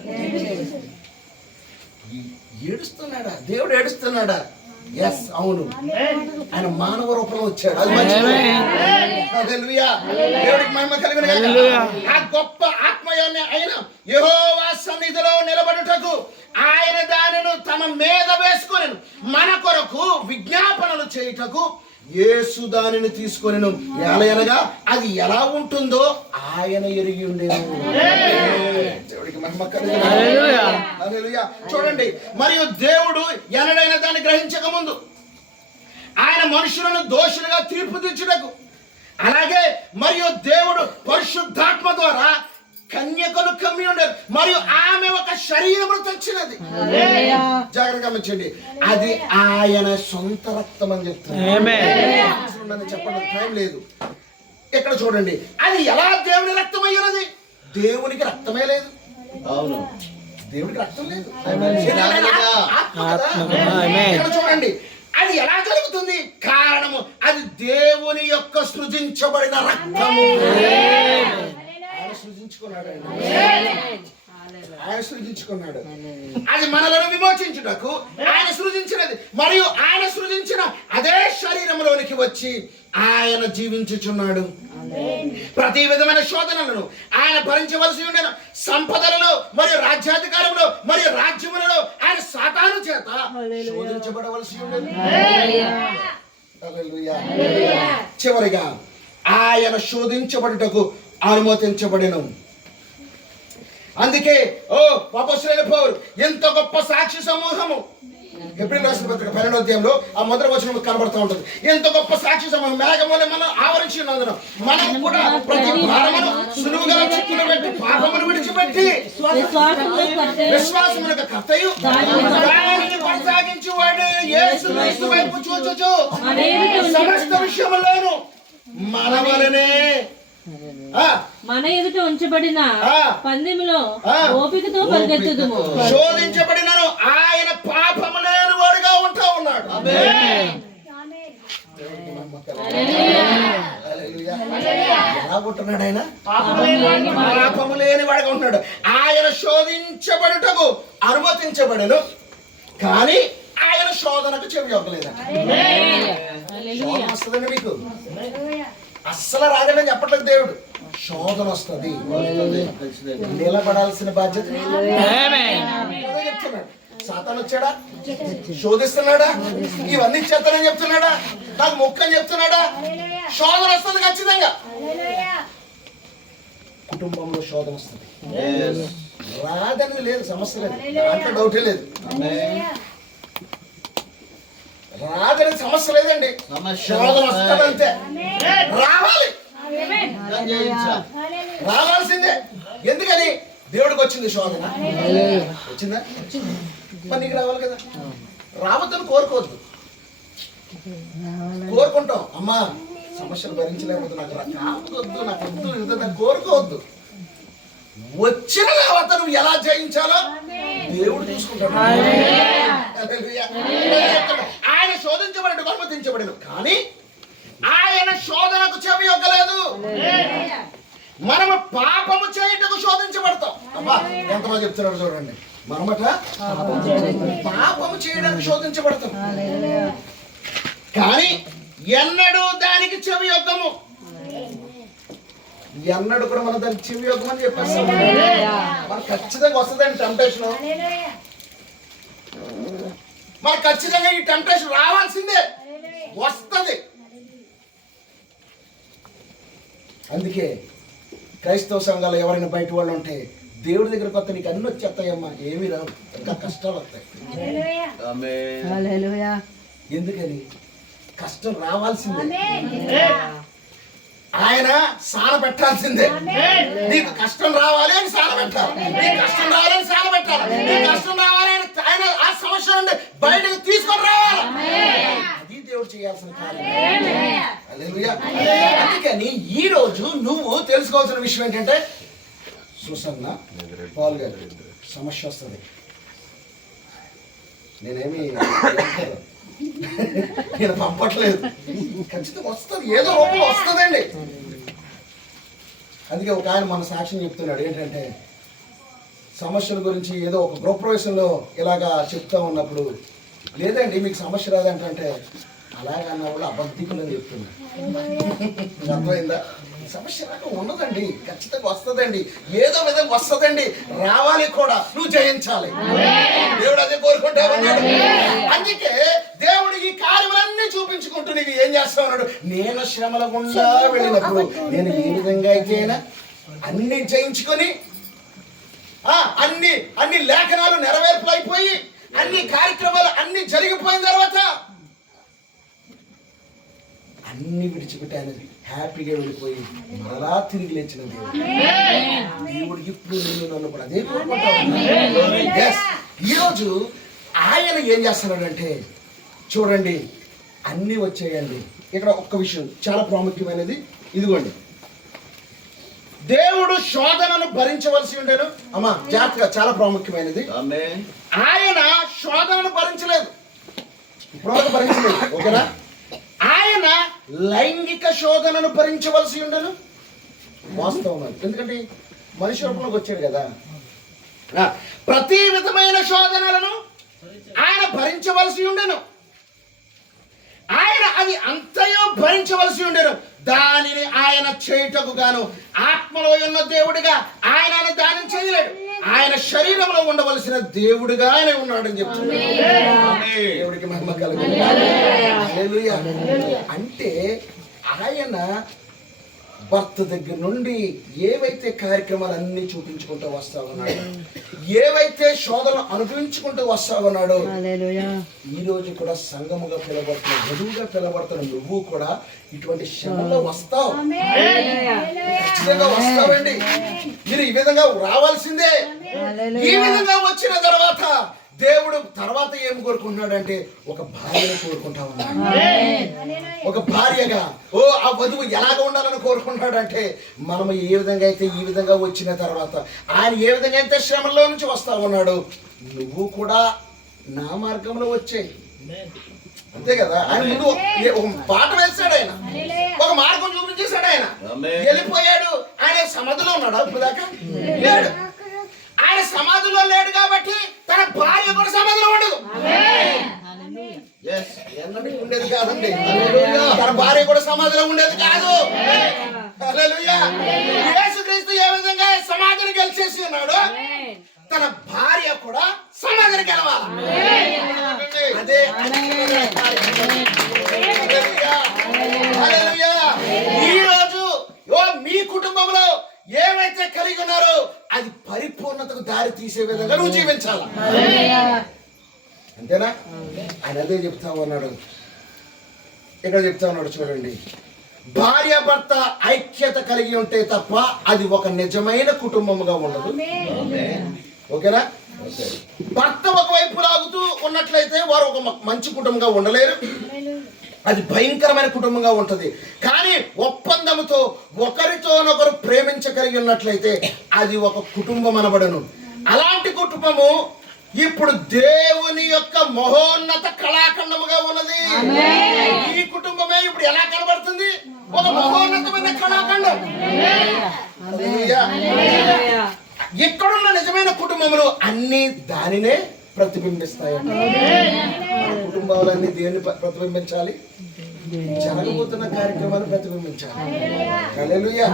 ఏడుస్తున్నాడా? దేవుడు ఏడుస్తున్నాడా? ఎస్, అవును. ఆయన మానవ రూపంలో వచ్చాడు. అది మంచిది. దేవుడికి మహిమ కలిగిన ఆ గొప్ప ఆత్మయాన్ని ఆయన యెహోవా సన్నిధిలో నిలబడుటకు ఆయన దానిని తన మీద వేసుకొని మన కొరకు చేయుటకు యేసు దానిని తీసుకొనెను. ఎలాగనగా అది ఎలా ఉంటుందో ఆయన ఎరిగి ఉండేను. దేవుడికి మహిమ కలుగును. హల్లెలూయా. చూడండి, మరియు దేవుడు ఎన్నడైనా దాన్ని గ్రహించక ముందు ఆయన మనుషులను దోషులుగా తీర్పు తీర్చుటకు, అలాగే మరియు దేవుడు పరిశుద్ధాత్మ ద్వారా కన్యకను కమ్మి ఉండేది, మరియు ఆమె ఒక శరీరము తెచ్చినది. జాగ్రత్తగా గమనించండి, అది ఆయన సొంత రక్తం అని చెప్తుంది. చెప్పడానికి టైం లేదు. ఇక్కడ చూడండి, అది ఎలా దేవుని రక్తం అయ్యినది? దేవునికి రక్తమే లేదు. అవును, దేవుడికి రక్తం లేదు. ఇక్కడ చూడండి, అది ఎలా జరుగుతుంది? కారణము అది దేవుని యొక్క సృజించబడిన రక్తము. ఆయన సృజించుకున్నాడు. అది మనలను విమోచించుటకు ఆయన సృజించినది, మరియు ఆయన సృజించిన అదే శరీరంలోనికి వచ్చి ఆయన జీవించుచున్నాడు. ప్రతి విధమైన శోధనలను ఆయన భరించవలసి ఉండెను. సంపదలలో మరియు రాజ్యాధికారంలో మరియు రాజ్యములలో ఆయన సాతాను చేత శోధించబడవలసి ఉండెను. హల్లెలూయా. చివరిగా ఆయన శోధించబడుటకు అనుమతించబడెను. అందుకే అపొస్తలులైన పౌలు ఎంత గొప్ప సాక్షి సమూహము, ఎబ్రీయులకు రాసిన పత్రిక 12వ అధ్యాయంలో ఆ మొదటి వచనం కనబడుతూ ఉంటుంది. ఎంత గొప్ప సాక్షి సమూహం, మేఘం వలె మనం ఆవరించి ఉన్నందున మనం కూడా ప్రతి భారమును సులువుగా చిక్కులు పెట్టి పాపమును విడిచిపెట్టి విశ్వాసమునకు కర్తయు దానిని కొనసాగించి వాడు యేసు వైపు చూచుచు సమస్త విషయములోను మన వలనే మన ఎదుట ఉంచబడిన పందెములో ఓపికతో పరిగెత్తుదుము. శోధించబడినను ఆయన పాపము లేని వాడుగా ఉంటా ఉన్నాడు. ఎలా ఉంటున్నాడు? ఆయన పాపము లేని వాడుగా ఉంటున్నాడు. ఆయన శోధించబడుటకు అనుమతించబడను, కానీ ఆయన శోధనకు చెవి ఇవ్వలేదు. శోధన వస్తుందండి మీకు, అస్సలు రాదని చెప్పట్లేదు దేవుడు. శోధన వస్తుంది, నిలబడాల్సిన బాధ్యత చెప్తున్నాడు. సాతాను వచ్చాడా? శోధిస్తున్నాడా? ఇవన్నీ చేస్తానని చెప్తున్నాడా? నాకు మొక్కని చెప్తున్నాడా? శోధన వస్తుంది ఖచ్చితంగా. కుటుంబంలో శోధన వస్తుంది, రాదని లేదు, సమస్య లేదు, దాంట్లో డౌటే లేదు. రాదని సమస్య లేదండి, శోధన వస్తాడంతే. రావాలి, రావాల్సిందే. ఎందుకని? దేవుడికి వచ్చింది శోధన, వచ్చిందా? మరి నీకు రావాలి కదా. రావద్దని కోరుకోవద్దు, కోరుకుంటాం. అమ్మా సమస్యలు భరించలేకపోతే నాకు రావద్దు, నాకు వద్దు, ఇంత కోరుకోవద్దు. వచ్చిన తర్వాత నువ్వు ఎలా జయించాలో దేవుడు చూసుకుంటాడు. ఆయన శోధించబడి అనుమతించబడిన, కానీ ఆయన శోధనకు చెవి యొక్కలేదు. మనము పాపము చేయుటకు శోధించబడతాం. అబ్బా ఎంతమంది చెప్తున్నారు చూడండి. మనమట పాపము చేయడానికి శోధించబడతాం, కానీ ఎన్నడూ దానికి చెవి యొక్కము. ఎన్నడూ కూడా మనం దానికి చెవి యొక్కమని చెప్పేస్తాం. మనకు ఖచ్చితంగా వస్తుందండి టెంప్టేషన్, మనకు ఖచ్చితంగా ఈ టెంప్టేషన్ రావాల్సిందే, వస్తుంది. అందుకే క్రైస్తవ సంఘాలు ఎవరైనా బయట వాళ్ళు ఉంటే దేవుడి దగ్గర కొత్త నీకు అన్ని వచ్చేస్తాయమ్మా, ఏమీ రావు, ఇంకా కష్టాలు వస్తాయి. ఎందుకని? కష్టం రావాల్సిందే, ఆయన సాన పెట్టాల్సిందే. నీకు కష్టం రావాలి అని సాన పెట్టాలి, నీకు కష్టం రావాలని సాన పెట్టాలి, నీకు కష్టం రావాలని ఆయన ఆ సమస్య నుండి బయటకు తీసుకొని రావాలి. అది దేవుడు చేయాల్సిన కార్యం. హల్లెలూయా. అందుకని ఈ రోజు నువ్వు తెలుసుకోవాల్సిన విషయం ఏంటంటే, సుసన్న పాల్ గారు సమస్య వస్తుంది. నేను పంపట్లేదు, ఖచ్చితంగా వస్తుంది, ఏదో రూపం వస్తుందండి. అందుకే ఒక ఆయన మన సాక్ష్యం చెప్తున్నాడు ఏంటంటే, సమస్యల గురించి ఏదో ఒక గృహప్రవేశంలో ఇలాగా చెప్తా ఉన్నప్పుడు, లేదండి మీకు సమస్య రాదంటే అలాగన్న వాళ్ళు అబద్ధికులు అని చెప్తున్నారు. అర్థమైందా? సమస్య రాక ఉండదండి, ఖచ్చితంగా వస్తుందండి, ఏదో విధంగా వస్తుందండి, రావాలి కూడా, నువ్వు జయించాలి. దేవుడు అదే కోరుకుంటా ఉన్నాడు. అందుకే దేవుడు ఈ కార్యములన్నీ చూపించుకుంటూ నీకు ఏం చేస్తా ఉన్నాడు, నేను శ్రమల గుండా వెళ్ళినప్పుడు నేను ఏ విధంగా అయితే అన్ని జయించుకొని అన్ని లేఖనాలు నెరవేర్పులు అయిపోయి అన్ని కార్యక్రమాలు అన్ని జరిగిపోయిన తర్వాత అన్ని విడిచిపెట్టి ఆయన హ్యాపీగా వెళ్ళిపోయి మరలా తిరిగి లేచిన దేవుడు ఇప్పుడు నేను నన్ను కూడా అదే కోరుకుంటాను. ఈరోజు ఆయన ఏం చేస్తున్నాడంటే చూడండి, అన్నీ వచ్చేయండి. ఇక్కడ ఒక్క విషయం చాలా ప్రాముఖ్యమైనది, ఇదిగోండి, దేవుడు శోధనను భరించవలసి ఉండేను. అమ్మా జాగ్రత్తగా, చాలా ప్రాముఖ్యమైనది. ఆయన శోధనను భరించలేదు, ఇప్పుడు భరించలేదు, ఓకేనా? ఆయన లైంగిక శోధనను భరించవలసి ఉండను. వాస్తవం, ఎందుకంటే మనిషి రూపంలోకి వచ్చాడు కదా. ప్రతి విధమైన శోధనలను ఆయన భరించవలసి ఉండను. ఆయన అది అంతయో భరించవలసి ఉండను. దానిని ఆయన చేయుటకు గాను ఆత్మలో ఉన్న దేవుడిగా ఆయన దానిని చేయలేడు. ఆయన శరీరంలో ఉండవలసిన దేవుడిగా ఆయన ఉన్నాడని చెప్తున్నాడు. దేవుడికి మహిమ కలుగును. హల్లెలూయా. అంటే ఆయన భర్త దగ్గర నుండి ఏవైతే కార్యక్రమాలు అన్ని చూపించుకుంటూ వస్తా ఉన్నాడు, ఏవైతే శోధన అనుభవించుకుంటూ వస్తా ఉన్నాడో, ఈ రోజు కూడా సంఘముగా పిలబడుతున్న, వధువుగా పిలబడుతున్న నువ్వు కూడా ఇటువంటి శ్రమలో వస్తావు, ఖచ్చితంగా వస్తావండి. మీరు ఈ విధంగా రావాల్సిందే. ఈ విధంగా వచ్చిన తర్వాత దేవుడు తర్వాత ఏం కోరుకుంటున్నాడంటే ఒక భార్యను కోరుకుంటా ఉన్నాడు. ఒక భార్యగా ఆ వధువు ఎలాగ ఉండాలని కోరుకుంటున్నాడంటే మనం ఏ విధంగా అయితే ఈ విధంగా వచ్చిన తర్వాత ఆయన ఏ విధంగా అయితే శ్రమలో నుంచి వస్తా ఉన్నాడు, నువ్వు కూడా నా మార్గంలో వచ్చే, అంతే కదా. ఆయన ముందు ఒక బాట వేస్తాడు, ఆయన ఒక మార్గం చూపించేశాడు. ఆయన వెళ్ళిపోయాడు. ఆయన సమాధిలో ఉన్నాడు ఇప్పుడు దాకా లేడు. ఆయన సమాధిలో లేడు కాబట్టి తన భార్య కూడా సమాధిలో ఉండదు, ఉండేది కాదండి. తన భార్య కూడా సమాధిలో ఉండేది కాదు. యేసుక్రీస్తు ఏ విధంగా సమాధిని గెలిచేసి ఉన్నాడు, తన భార్య కూడా సమాధిని గెలవాలి. అదే ఈ రోజు మీ కుటుంబంలో ఏమైతే కలిగి ఉన్నారో అది పరిపూర్ణతకు దారి తీసే విధంగా నువ్వు జీవించాలా, అంతేనా? ఆయన అదే చెప్తా ఉన్నాడు, ఇక్కడ చెప్తా ఉన్నాడు. చూడండి, భార్య భర్త ఐక్యత కలిగి ఉంటే తప్ప అది ఒక నిజమైన కుటుంబముగా ఉండదు, ఓకేనా? భర్త ఒకవైపు లాగుతూ ఉన్నట్లయితే వారు ఒక మంచి కుటుంబంగా ఉండలేరు, అది భయంకరమైన కుటుంబంగా ఉంటది. కానీ ఒప్పందముతో ఒకరితోనొకరు ప్రేమించగలిగి ఉన్నట్లయితే అది ఒక కుటుంబం అనబడను. అలాంటి కుటుంబము ఇప్పుడు దేవుని యొక్క మహోన్నత కళాఖండముగా ఉన్నది. ఈ కుటుంబమే ఇప్పుడు ఎలా కనబడుతుంది, ఒక మహోన్నతమైన కళాఖండం. ఇక్కడున్న నిజమైన కుటుంబములు అన్ని దానినే ప్రతిబింబిస్తాయి. కుటుంబాలన్నీ దేన్ని ప్రతిబింబించాలి, జరగబోతున్న కార్యక్రమాన్ని ప్రతిబింబించాలి. హల్లెలూయా.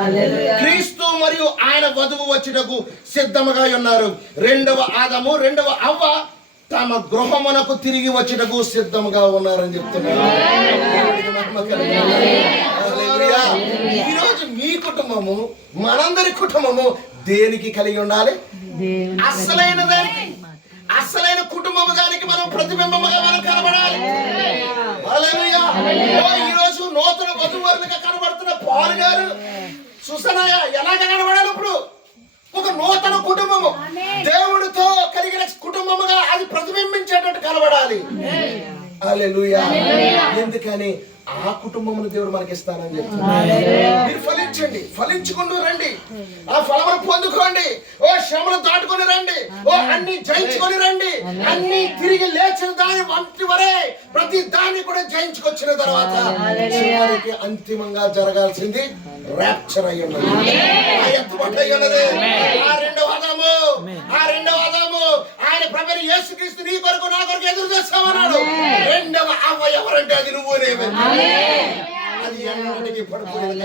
క్రీస్తు మరియు ఆయన వధువు వచ్చుటకు సిద్ధముగా ఉన్నారు. రెండవ ఆదాము రెండవ అవ్వ తమ గృహమునకు తిరిగి వచ్చుటకు సిద్ధముగా ఉన్నారని చెప్తున్నారు. ఈ రోజు మీ కుటుంబము, మనందరి కుటుంబము దేనికి కలిగి ఉండాలి, అసలైన దానికి, అసలైన కుటుంబము దానికి మనం ప్రతిబింబముగా మనం కనబడాలి. హల్లెలూయా. ఈ రోజు నూతన వధువరులుగా కనబడుతున్న పాల్ గారు, సుసనయ ఎలాగ కనబడాలి? ఇప్పుడు ఒక నూతన కుటుంబము, దేవుడితో కలిగిన కుటుంబముగా అది ప్రతిబింబించేటట్టు కనబడాలి. హల్లెలూయా. ఎందుకని ఆ కుటుంబమును దేవుడు మనకి ఇస్తానని చెప్తున్నాడు. మీరు ఫలించండి, ఫలించుకుంటూ రండి, ఆ ఫలమును పొందుకోండి. శ్రమను దాటుకొని రండి, అన్ని జయించుకొని రండి. అన్ని తిరిగి లేచిన దాని వంటి వరే ప్రతి దాన్ని కూడా జయించుకొచ్చిన తర్వాత చివరికి అంతిమంగా జరగాల్సింది ర్యాప్చర్ అయి ఉన్నది, ఆ ఎత్తుబడి అయి ఉన్నది. ఆ రెండవ ఆదాము ఆయన ప్రభువైన యేసుక్రీస్తు నీ కొరకు నా కొరకు ఎదురు చేస్తామన్నాడు. రెండవ అవ్వ ఎవరంటే అది నువ్వునేమే. అది ఎన్నటికీ పడిపోయేది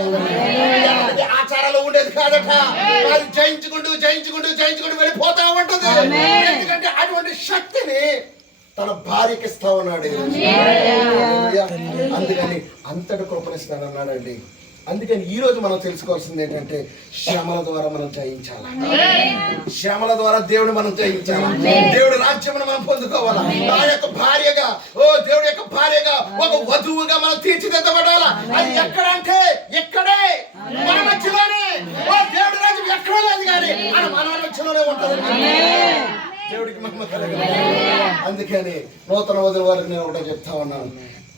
కాదట. ఆచారాలు ఉండేది కాదట. అది జయించుకుంటూ వెళ్ళిపోతా ఉంటది. ఎందుకంటే అటువంటి శక్తిని తన భార్యకి ఇస్తా ఉన్నాడు. అందుకని అంతటి కృపణిస్తాను అన్నాడండి. అందుకని ఈ రోజు మనం తెలుసుకోవాల్సింది ఏంటంటే శ్రమల ద్వారా మనం జయించాలి. శ్రమల ద్వారా దేవుడు మనం జయించాలి. దేవుడు రాజ్యం మనం పొందుకోవాలా. ఆ యొక్క భార్యగా దేవుడి యొక్క భార్యగా ఒక వధువుగా మనం తీర్చిదిద్దబడాలా. అది ఎక్కడంటే ఇక్కడే మన మధ్యలోనే. దేవుడి రాజ్యం ఎక్కడో లేదు కానీ అది మన మధ్యలోనే ఉంటుంది. దేవుడికి మహిమ కలగాలి. అందుకని నూతన వధువు వారికి నేను ఒకటే చెప్తా ఉన్నాను.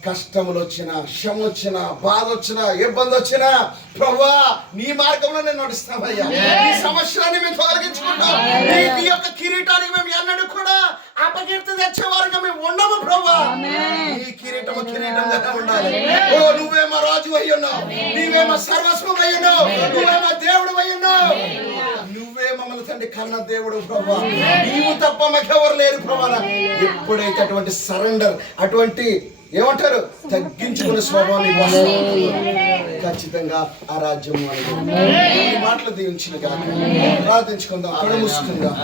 కష్టములు వచ్చినా, శ్రమ వచ్చినా, బాధ వచ్చినా, ఇబ్బంది వచ్చినా, ప్రభువా నీ మార్గంలో నేను నడుస్తామయ్యా. ఈ సమస్యలన్నీ మేము తొలగించుకుంటాం. నీ యొక్క కిరీటానికి మేము ఎన్నడూ కూడా అపకీర్తి తెచ్చేవారుగా మేము ఉండము ప్రభువా. నీ కిరీటంగానే ఉండాలి. నువ్వేమో రాజు అయి ఉన్నావు, నీవేమో సర్వస్వం అయి ఉన్నావు, నువ్వేమో దేవుడు అయి ఉన్నావు. నువ్వే మమ్మల్ని తండ్రి కన్న దేవుడు ప్రభువా. నీవు తప్ప మాకెవరు లేరు ప్రభువా. ఎప్పుడైతే అటువంటి సరెండర్, అటువంటి ఏమంటారు తగ్గించుకునే స్వభావాన్ని ఖచ్చితంగా ఆ రాజ్యము అనేది మాటలు దీవించిన కాక ప్రార్థించుకుందాం. కళ్ళు మూసుకుందాం.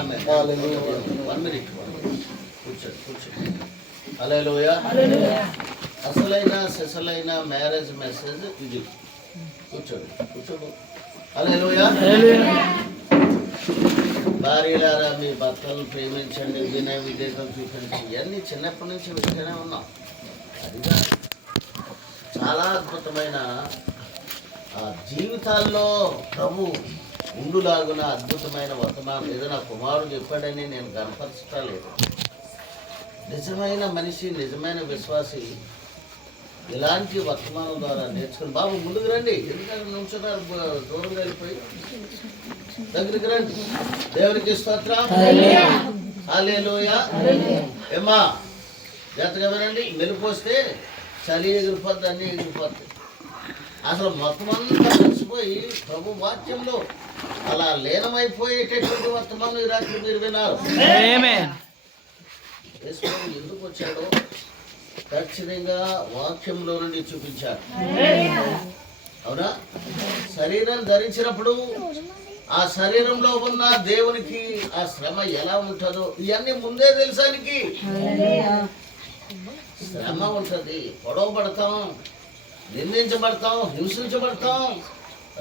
హల్లెలూయా. అసలైన మ్యారేజ్ మెసేజ్ ఇది. కూర్చోడు. హల్లెలూయా. భార్యలారా మీ భర్తలను ప్రేమించండి, వినయ విధేయతను చూపించండి. ఇవన్నీ చిన్నప్పటి నుంచి వింటూనే ఉన్నాం. అదిగా చాలా అద్భుతమైన జీవితాల్లో ప్రభు ఉండులాగున అద్భుతమైన వర్తమానం ఏదో నా కుమారుడు చెప్పాడని నేను కనపరచలేదు. నిజమైన మనిషి, నిజమైన విశ్వాసి ఇలాంటి వర్తమానం ద్వారా నేర్చుకుని బాబు ముందుకు రండి. ఎందుకంటే నుంచున్నారు దూరంగా వెళ్ళిపోయి దగ్గరికి రండి. దేవునికి స్తోత్రం. హల్లెలూయా. ఏమ్మా జాగ్రత్తగా వినండి. మెలిపోస్తే చలి ఎగిరిపోద్ది, అన్నీ ఎగిరిపోద్ది. అసలు మొత్తం అంతా కలిసిపోయి ప్రభు వాక్యంలో అలా లీనమైపోయేటటువంటి వర్తమానం ఈ రాత్రి మీరు విన్నారు. ఎందుకు వచ్చాడో ఖచ్చితంగా వాక్యంలో నుండి చూపించాడు. అవునా? శరీరం ధరించినప్పుడు ఆ శరీరంలో ఉన్న దేవునికి ఆ శ్రమ ఎలా ఉంటుందో ఇవన్నీ ముందే తెలుసానికి. శ్రమ ఉంటుంది, గొడవ పడతాం, నిందించబడతాం, హింసించబడతాం,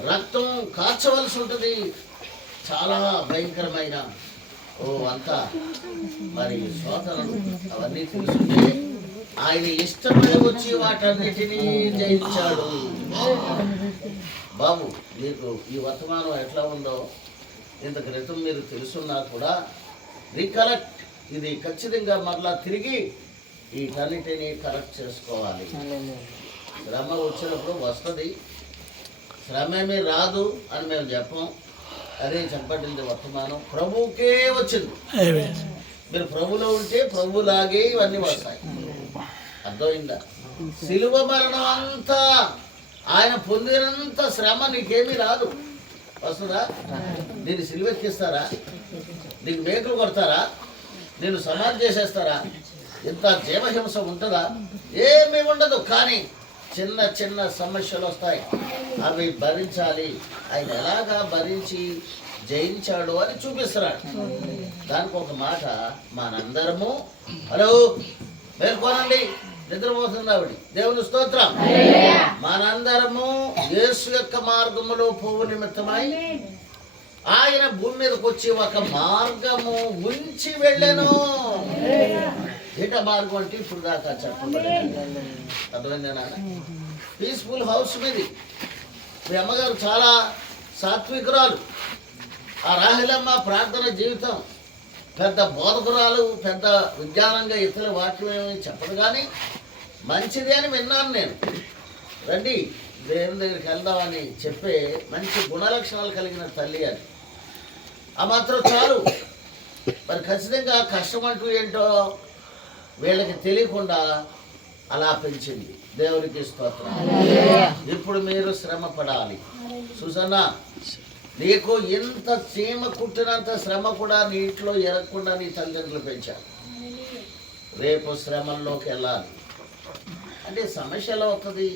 రక్తం కార్చవలసి ఉంటుంది. చాలా భయంకరమైన అంతా మరి శోధనలు అవన్నీ తెలుసుకుంటే ఆయన ఇష్టపడి వచ్చి వాటన్నిటినీ జయించాడు. బాబు మీకు ఈ వర్తమానం ఎట్లా ఉందో ఇంత క్రితం మీరు తెలుసున్నా కూడా రికలెక్ట్, ఇది ఖచ్చితంగా మరలా తిరిగి వీటన్నిటినీ కరెక్ట్ చేసుకోవాలి. శ్రమ వచ్చినప్పుడు వస్తుంది, శ్రమ ఏమీ రాదు అని మేము చెప్పం. అదే చెప్పబడింది వర్తమానం ప్రభువుకే వచ్చింది. మీరు ప్రభులో ఉంటే ప్రభులాగే ఇవన్నీ వస్తాయి. అర్థమైందా? సిలువ మరణం అంతా ఆయన పొందినంత శ్రమ నీకేమీ రాదు. వస్తుందా? నేను సిలువెక్కిస్తారా? నీకు మేకులు కొడతారా? నేను సమాధి చేసేస్తారా? ఇంత జీవహింస ఉంటుందా? ఏమీ ఉండదు. కానీ చిన్న చిన్న సమస్యలు వస్తాయి, అవి భరించాలి. ఆయన ఎలాగా భరించి జయించాడు అని చూపిస్తున్నాడు. దానికి ఒక మాట, మనందరము హలో మేల్కోనండి, నిద్రపోతుంది ఆవిడ. దేవుని స్తోత్రం. మనందరము యేసు యొక్క మార్గములో పోవు నిమిత్తమై ఆయన భూమి మీదకి వచ్చి ఒక మార్గము ఉంచి వెళ్ళాను. ఏట మార్గం అంటే ఇప్పుడు దాకా చెప్పబడి అర్థమైందేనా? పీస్ఫుల్ హౌస్ మీది. మీ అమ్మగారు చాలా సాత్వికురాలు. ఆ రాహిలమ్మ ప్రార్థన జీవితం, పెద్ద బోధకురాలు, పెద్ద విజ్ఞానంగా ఇతర వాక్యం ఏమి చెప్పదు కానీ మంచిది అని విన్నాను నేను. రండి దేవుని దగ్గరికి వెళ్దామని చెప్పే మంచి గుణలక్షణాలు కలిగిన తల్లి అని. ఆ మాత్రం చాలు. మరి ఖచ్చితంగా కష్టం అంటూ ఏంటో వీళ్ళకి తెలియకుండా అలా పెంచింది. దేవునికి స్తోత్రం. ఇప్పుడు మీరు శ్రమ పడాలి. సుసన్న, నీకు ఎంత చీమ కుట్టినంత శ్రమ కూడా నీ ఇంట్లో ఎరగకుండా నీ తల్లిదండ్రులు పెంచారు. రేపు శ్రమల్లోకి వెళ్ళాలి అంటే సమస్య ఎలా అవుతుంది?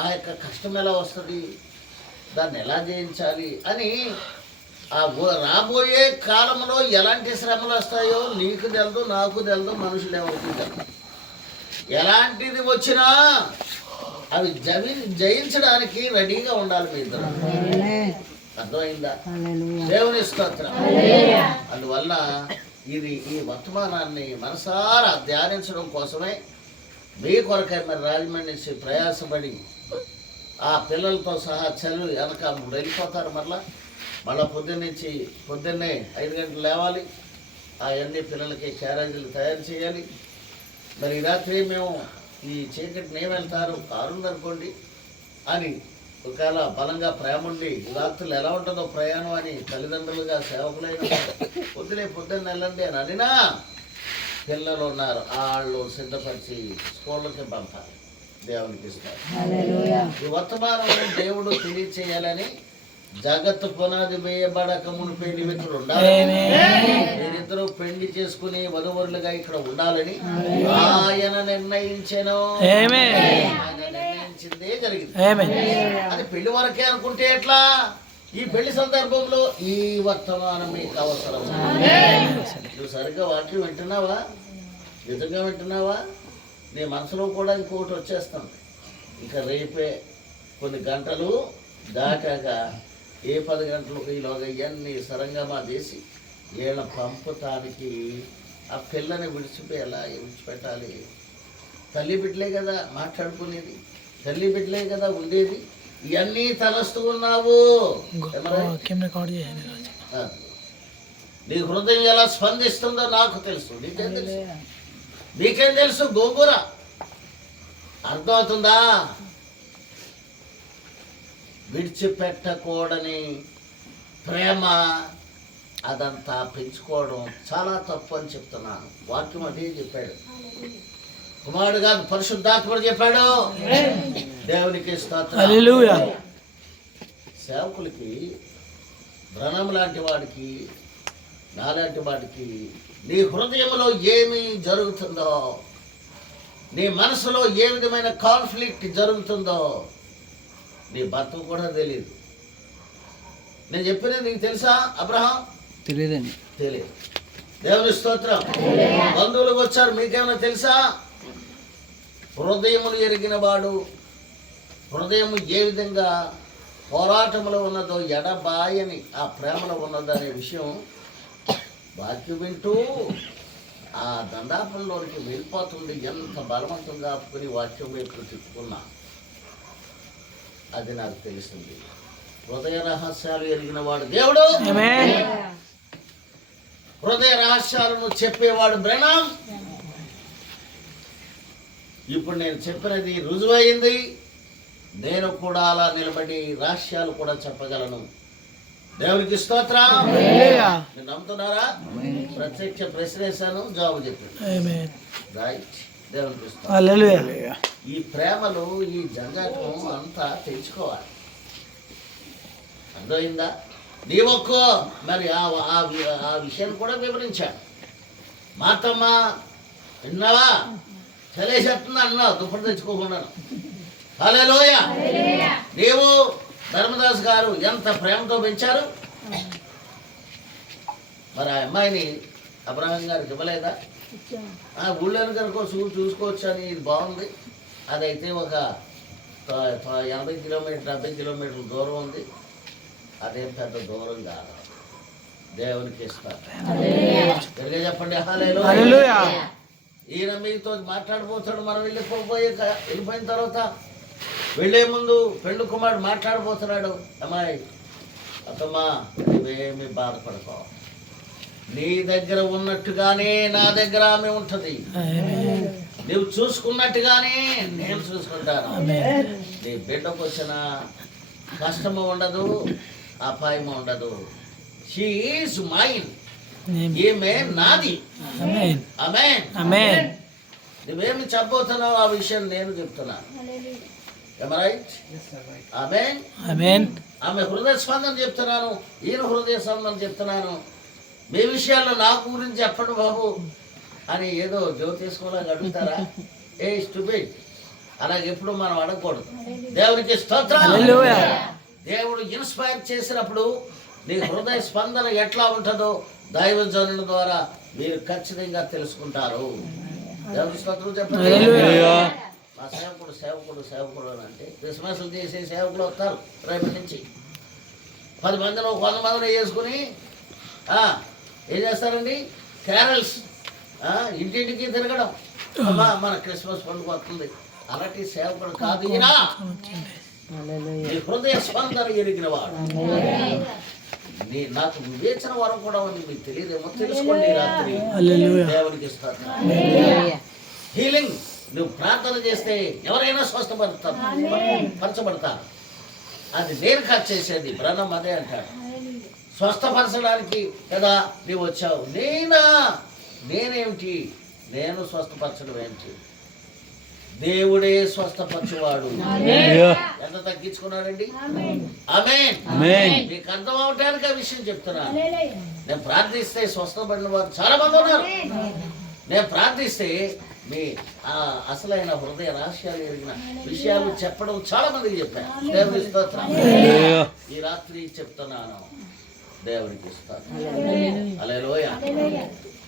ఆ యొక్క కష్టం ఎలా వస్తుంది, దాన్ని ఎలా జయించాలి అని రాబోయే కాలంలో ఎలాంటి శ్రమలు వస్తాయో నీకు తెలదు, నాకు తెలదు, మనుషులు ఎవరికి తెలదు. ఎలాంటిది వచ్చినా అవి జయించడానికి రెడీగా ఉండాలి మీ ఇద్దరు. అర్థమైందా? దేవుని స్తోత్రం. అందువల్ల ఈ వర్తమానాన్ని మనసారా ధ్యానించడం కోసమే మీ కొరకై మరి రాజమండ్రి నుంచి ప్రయాసపడి ఆ పిల్లలతో సహా చదువు వెనక వెళ్ళిపోతారు. మళ్ళీ పొద్దున్నే 5 గంటలు లేవాలి, అవన్నీ పిల్లలకి క్యారేజీలు తయారు చేయాలి. మరి ఈ రాత్రి మేము ఈ చీకటిని ఏమెళ్తారు కారుందనుకోండి అని ఒకవేళ బలంగా ప్రేమ ఉండి రాత్రులు ఎలా ఉంటుందో ప్రయాణం అని తల్లిదండ్రులుగా సేవకులైన పొద్దున్న వెళ్ళండి అని అనినా పిల్లలు ఉన్నారు, వాళ్ళు సిద్ధపరిచి స్కూళ్ళకి పంపాలి, దేవునికి ఇస్తారు. ఈ వర్తమానం దేవుడు తెలియచేయాలని జగత్తు పునాది వేయబడక మునిపే నిమిత్తులు ఉండాలి. మీరిద్దరూ పెళ్లి చేసుకుని వధువరులుగా ఇక్కడ ఉండాలని ఆయన నిర్ణయించెను. నిర్ణయించిందే జరిగింది. అది పెళ్లి వరకే అనుకుంటే ఎట్లా? ఈ పెళ్లి సందర్భంలో ఈ వర్తమానం మీకు అవసరం. నువ్వు సరిగ్గా వాక్యం వింటున్నావా? నిజంగా వింటున్నావా? నీ మనసులో కూడా ఇంకొకటి వచ్చేస్తుంది. ఇంకా రేపే కొన్ని గంటలు దాటాక ఏ 10 గంటలకు ఈలోగా ఇవన్నీ సరంగమా చేసి వీళ్ళ పంపటానికి ఆ పిల్లని విడిచిపెట్టాలి. తల్లి బిడ్డలే కదా మాట్లాడుకునేది, తల్లి బిడ్డలే కదా ఉండేది. ఇవన్నీ తలస్తూ ఉన్నావు. నీ హృదయం ఎలా స్పందిస్తుందో నాకు తెలుసు, నీకేం తెలుసు గోంగూర. అర్థమవుతుందా? విడిచిపెట్టకూడని ప్రేమ అదంతా పెంచుకోవడం చాలా తప్పు అని చెప్తున్నాను. వాక్యం అదే చెప్పాడు. కుమారుడు కాదు, పరిశుద్ధాత్ముడు చెప్పాడు. దేవునికి స్తోత్రం. సేవకులకి, బ్రహ్మం లాంటి వాడికి, నాలాంటి వాడికి నీ హృదయంలో ఏమి జరుగుతుందో, నీ మనసులో ఏ విధమైన కాన్ఫ్లిక్ట్ జరుగుతుందో నీ భర్తకు కూడా తెలియదు. నేను చెప్పినది నీకు తెలుసా అబ్రహాం? తెలియదండి. తెలియదు. దేవుని స్తోత్రం. బంధువులకు వచ్చారు, మీకేమైనా తెలుసా? హృదయములు ఎరిగిన వాడు హృదయం ఏ విధంగా పోరాటంలో ఉన్నదో, ఎడబాయని ఆ ప్రేమలో ఉన్నదో అనే విషయం వాక్యం వింటూ ఆ దండాపంలోనికి వెళ్ళిపోతుంది. ఎంత బలవంతంగా ఆపుకుని వాక్యం వైపు తిప్పుకున్నా అది నాకు తెలిసింది. హృదయ రహస్యాలు ఎరిగిన వాడు దేవుడు, హృదయ రహస్యాలను చెప్పేవాడు బ్రహ్మం. ఇప్పుడు నేను చెప్పినది రుజువైంది. నేను కూడా అలా నిలబడి రహస్యాలు కూడా చెప్పగలను. దేవునికి స్తోత్రం. మీరు నమ్ముతున్నారా? ప్రత్యక్ష ప్రశ్న వేశాను, జవాబు చెప్పాను. రైట్. దేవునికి స్తోత్రం. ఈ ప్రేమలు, ఈ జంజాటం అంతా తెచ్చుకోవాలి. అర్థమైందా? నీ ఒక్కో మరి ఆ విషయం కూడా వివరించాను. మాతమ్మ విన్నావా? చలేసేస్తుంది అన్నావు దుప్పటి తెచ్చుకోకుండాను. హల్లెలూయా. నీవు ధర్మదాస్ గారు ఎంత ప్రేమతో పెంచారు. మరి ఆ అమ్మాయిని అబ్రహాం గారికి ఇవ్వలేదా? ఊళ్ళోని కనుక చూసుకోవచ్చు అని. ఇది బాగుంది. అదైతే ఒక 80 కిలోమీటర్లు 70 కిలోమీటర్ల దూరం ఉంది. అదేం పెద్ద దూరం కాదు. దేవునికి ఇస్తారు. తిరిగి చెప్పండి హల్లెలూయా. ఈయన మీతో మాట్లాడబోతాడు. మనం వెళ్ళిపోయిన తర్వాత వెళ్ళే ముందు పెళ్లి కుమారుడు మాట్లాడబోతున్నాడు. అమ్మాయి, అత్తమ్మా నువ్వేమి బాధపడకో, నీ దగ్గర ఉన్నట్టుగానే నా దగ్గర ఆమె ఉంటుంది. నువ్వు చూసుకున్నట్టుగానే నేను చూసుకుంటాను. నీ బిడ్డకు వచ్చిన కష్టము ఉండదు, అపాయము ఉండదు. She is mine. ఈమె నాది. ఆమేన్. నువ్వేమి చెప్పబోతున్నావు ఆ విషయం నేను చెప్తున్నాను. ఆమేన్. ఆమె హృదయ స్పందన చెప్తున్నాను, ఈయన హృదయ స్పందన చెప్తున్నాను. మీ విషయాల్లో నాకు గురించి చెప్పండి బాబు అని ఏదో జ్యోతిష్కోలాగా అడుగుతారా? ఏ స్టూపిడ్, అలాగే ఎప్పుడు మనం అడగకూడదు. దేవునికి స్తోత్రం. దేవుడు ఇన్స్పైర్ చేసినప్పుడు నీ హృదయ స్పందన ఎట్లా ఉంటుందో దైవజనుల ద్వారా మీరు ఖచ్చితంగా తెలుసుకుంటారు. దేవుని స్తోత్రం చెప్పండి. మా సేవకుడు సేవకుడు సేవకుడు అని అంటే క్రిస్మస్లు చేసే సేవకులు వస్తారు. రేపటి నుంచి 10 మందిని 100 మందిని చేసుకుని ఏం చేస్తారండి? క్యారల్స్, ఇంటింటికి తిరగడం. అమ్మా మన క్రిస్మస్ పండుగ వస్తుంది. అలాంటి సేవకుడు కాదు ఈయన. నీ హృదయ స్పందన ఎరిగిన వాడు. నాకు వివేచన వరం కూడా ఉంది, మీకు తెలియదేమో, తెలుసుకోండి. రాత్రి దేవునికి స్తోత్రం. హీలింగ్, నువ్వు ప్రార్థన చేస్తే ఎవరైనా పరచబడతారు. అది నేను ఖర్చు చేసేది. బ్రహ్మం అదే అంటాడు, స్వస్థపరచడానికి కదా నీవు వచ్చావు. నేనేమిటి? నేను స్వస్థపరచడం ఏంటి? దేవుడే స్వస్థపరచువాడు. ఎంత తగ్గించుకున్నాడండి. ఆమేన్. మీకు అర్థం అవటానికి ఆ విషయం చెప్తున్నాను. నేను ప్రార్థిస్తే స్వస్థపడిన వారు చాలా మంది ఉన్నారు. నేను ప్రార్థిస్తే మీ అసలైన హృదయ రహస్యాలు ఎరిగిన విషయాలు చెప్పడం చాలా మందికి చెప్పాను. దేవుని స్తోత్రం. ఈ రాత్రి చెప్తున్నాను. దేవునికి స్తోత్రం. హల్లెలూయా.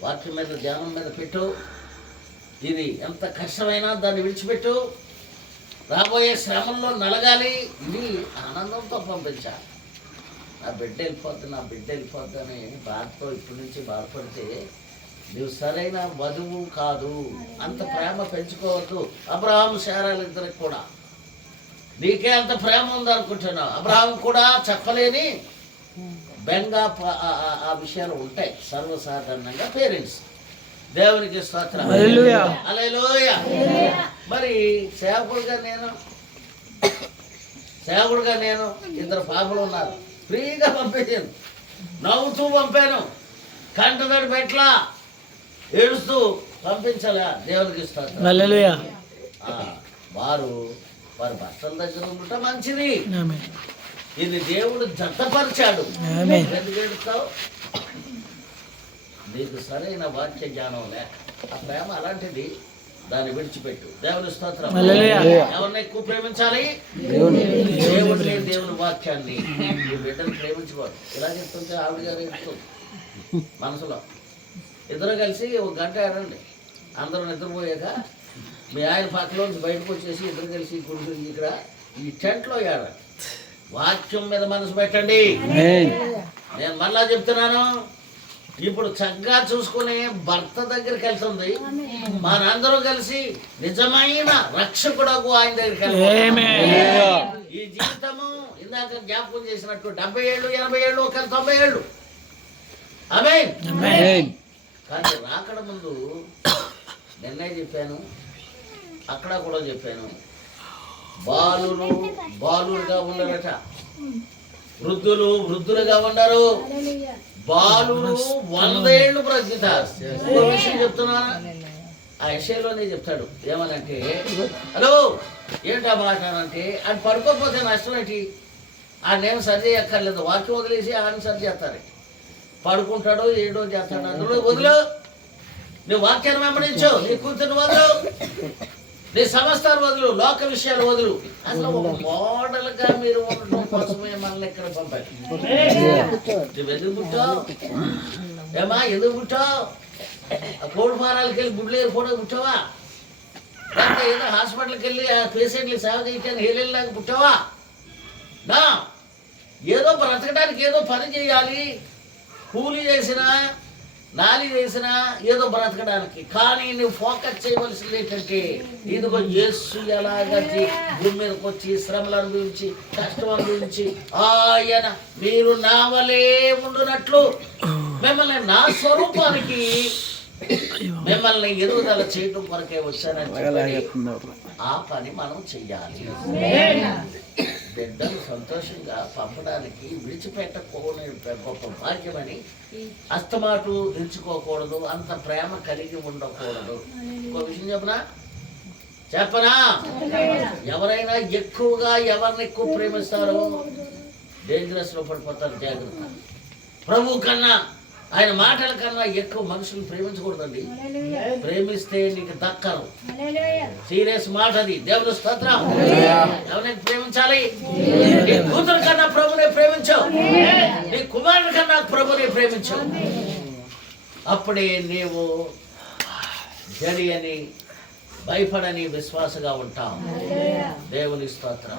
వాక్యం మీద ధ్యానం మీద పెట్టు. ఇది ఎంత కష్టమైనా దాన్ని విడిచిపెట్టు. రాబోయే శ్రమంలో నలగాలి. ఇది ఆనందంతో పంపించాలి. నా బిడ్డ వెళ్ళిపోద్ది అని బాధతో ఇప్పటి నుంచి బాధపడితే నువ్వు సరైన వధువు కాదు. అంత ప్రేమ పెంచుకోవద్దు. అబ్రహాం శారాలు ఇద్దరికి కూడా నీకే అంత ప్రేమ ఉందనుకుంటున్నావు. అబ్రహాం కూడా చెప్పలేని బెంగ ఆ విషయాలు ఉంటాయి సర్వసాధారణంగా పేరెంట్స్. దేవునికి స్తోత్రం. హల్లెలూయా. మరి సేవకుడుగా నేను 2 పాపలు ఉన్నారు. ఫ్రీగా పంపించాను, నవ్వుతూ పంపాను, కంటదడి పెట్లా, ఏడుస్తూ పంపించాలా. దేవునికి స్తోత్రం. వారి భర్తల దగ్గర ఉండటం మంచిది. ఇది దేవుడు జతపరిచాడు. ఎందుకు ఏడుస్తావు? నీకు సరైన వాక్య జ్ఞానం లేక. ఆ ప్రేమ అలాంటిది, దాన్ని విడిచిపెట్టు. దేవుని స్తోత్రం. ఎవరిని ఎక్కువ ప్రేమించాలి? దేవుడిని, దేవుని వాక్యాన్ని. ఈ బిడ్డను ప్రేమించుకోవాలి. ఇలా చెప్తుంటే ఆవిడ గారు చెప్తుంది మనసులో. ఇద్దరు కలిసి 1 గంట ఆడండి. అందరూ నిద్రపోయాక మీ ఆయన పక్కలోంచి బయటకు వచ్చేసి ఇద్దరు కలిసి ఇక్కడ ఈ టెంట్లో ఆడండి. వాక్యం మీద మనసు పెట్టండి. నేను మళ్ళా చెప్తున్నాను, ఇప్పుడు చక్కగా చూసుకునే భర్త దగ్గరికి వెళ్తుంది. మనందరూ కలిసి నిజమైన రక్షకుడకు ఆయన దగ్గరికి వెళ్తాం. ఈ జీవితము ఇందాక జ్ఞాపకం చేసినట్టు 70 ఏళ్ళు, 80 ఏళ్ళు, 90 ఏళ్ళు. ఆమేన్. కానీ రాకడ ముందు నిన్నే చెప్పాను, అక్కడ కూడా చెప్పాను, బాలులుగా ఉండరట, వృద్ధులుగా ఉండరు, బాలురు 100 ఏళ్ళు బ్రతుకుతారు. విషయం చెప్తున్నాను. ఆ విషయంలోనే చెప్తాడు. ఏమనంటే, హలో ఏంటా మాట అంటే, అది పడుకోకపోతే నష్టం ఏంటి? ఆడేం సరి చేయక్కర్లేదు. వాక్యం వదిలేసి ఆడిని సరి చేస్తారు. పడుకుంటాడో ఏడో చేస్తాడు. అందులో వదులు. నీ వాక్యాన్ని వెంబడించు. నీ కూతురు వదులు, నీ సమస్తాలు వదులు, లోక విషయాలు వదులు. అసలు ఒక మోడల్గా మీరు ఉండటం కోసమే మనల్ని ఇక్కడ పంపారు. నువ్వు ఎందుకు పుట్టావు? ఏమా ఎందుకు పుట్టావు? కోడి ఫారాలకు వెళ్ళి గుడ్లు ఏరుకోవడానికి పుట్టావా? లేకపోతే ఏదో హాస్పిటల్కి వెళ్ళి పేషెంట్లు సేవ చేయటానికి హేళేలాగా పుట్టావా? నా ఏదో బ్రతకడానికి ఏదో పని చేయాలి. కూలి చేసినా నాలి చేసినా ఏదో బ్రతకడానికి. కానీ నువ్వు ఫోకస్ చేయవలసింది ఏంటంటే, ఇదిగో యేసు ఎలాగీ భూమి మీదకి వచ్చి శ్రమలు అనుభవించి కష్టం అనుభవించి ఆయన మీరు నా వలే ఉండునట్లు మిమ్మల్ని నా స్వరూపానికి మిమ్మల్ని ఎదుగుదల చేయడం కొరకే వచ్చానని ఆ పని మనం చెయ్యాలి. బిడ్డలు సంతోషంగా పంపడానికి విడిచిపెట్టకూడని గొప్ప భాగ్యమని అస్తమాటు నిలుచుకోకూడదు. అంత ప్రేమ కలిగి ఉండకూడదు. ఇంకో విషయం చెప్పనా? ఎవరైనా ఎక్కువగా ఎవరిని ఎక్కువ ప్రేమిస్తారో డేంజరస్ లో పడిపోతారు. జాగ్రత్త. ప్రభు కన్నా ఆయన మాటల కన్నా ఎక్కువ మనుషులు ప్రేమించకూడదండి. ప్రేమిస్తే నీకు దక్కరు. సీరియస్ మాట అది. దేవుని స్తోత్రం. ఎవరిని ప్రేమించాలి? నీ కూతురు కన్నా ప్రభునే ప్రేమించు. నీ కుమారుడి కన్నా ప్రభునే ప్రేమించు. అప్పుడే నీవు జడి అని భయపడని విశ్వాసగా ఉంటాం. దేవుని స్తోత్రం.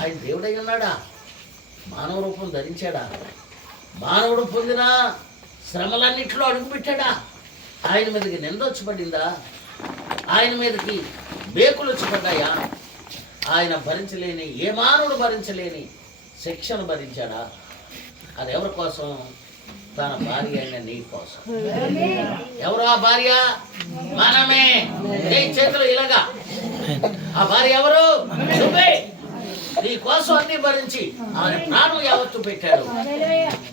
ఆయన దేవుడై ఉన్నాడా? మానవ రూపం ధరించాడా? మానవుడు పొందిన శ్రమలన్నింటిలో అడుగుపెట్టాడా? ఆయన మీదకి నిందొచ్చి పడిందా? ఆయన మీదకి బేకులు వచ్చి పడ్డాయా? ఆయన భరించలేని, ఏ మానవుడు భరించలేని శిక్షను భరించాడా? అది ఎవరి కోసం? తన భార్య అయిన నీ కోసం. ఎవరు ఆ భార్య? మనమే. చేతులు ఇలాగా. ఆ భార్య ఎవరు? నువ్వే. నీ కోసం అన్ని భరించి ఆయన ప్రాణం యావత్తు పెట్టాడు.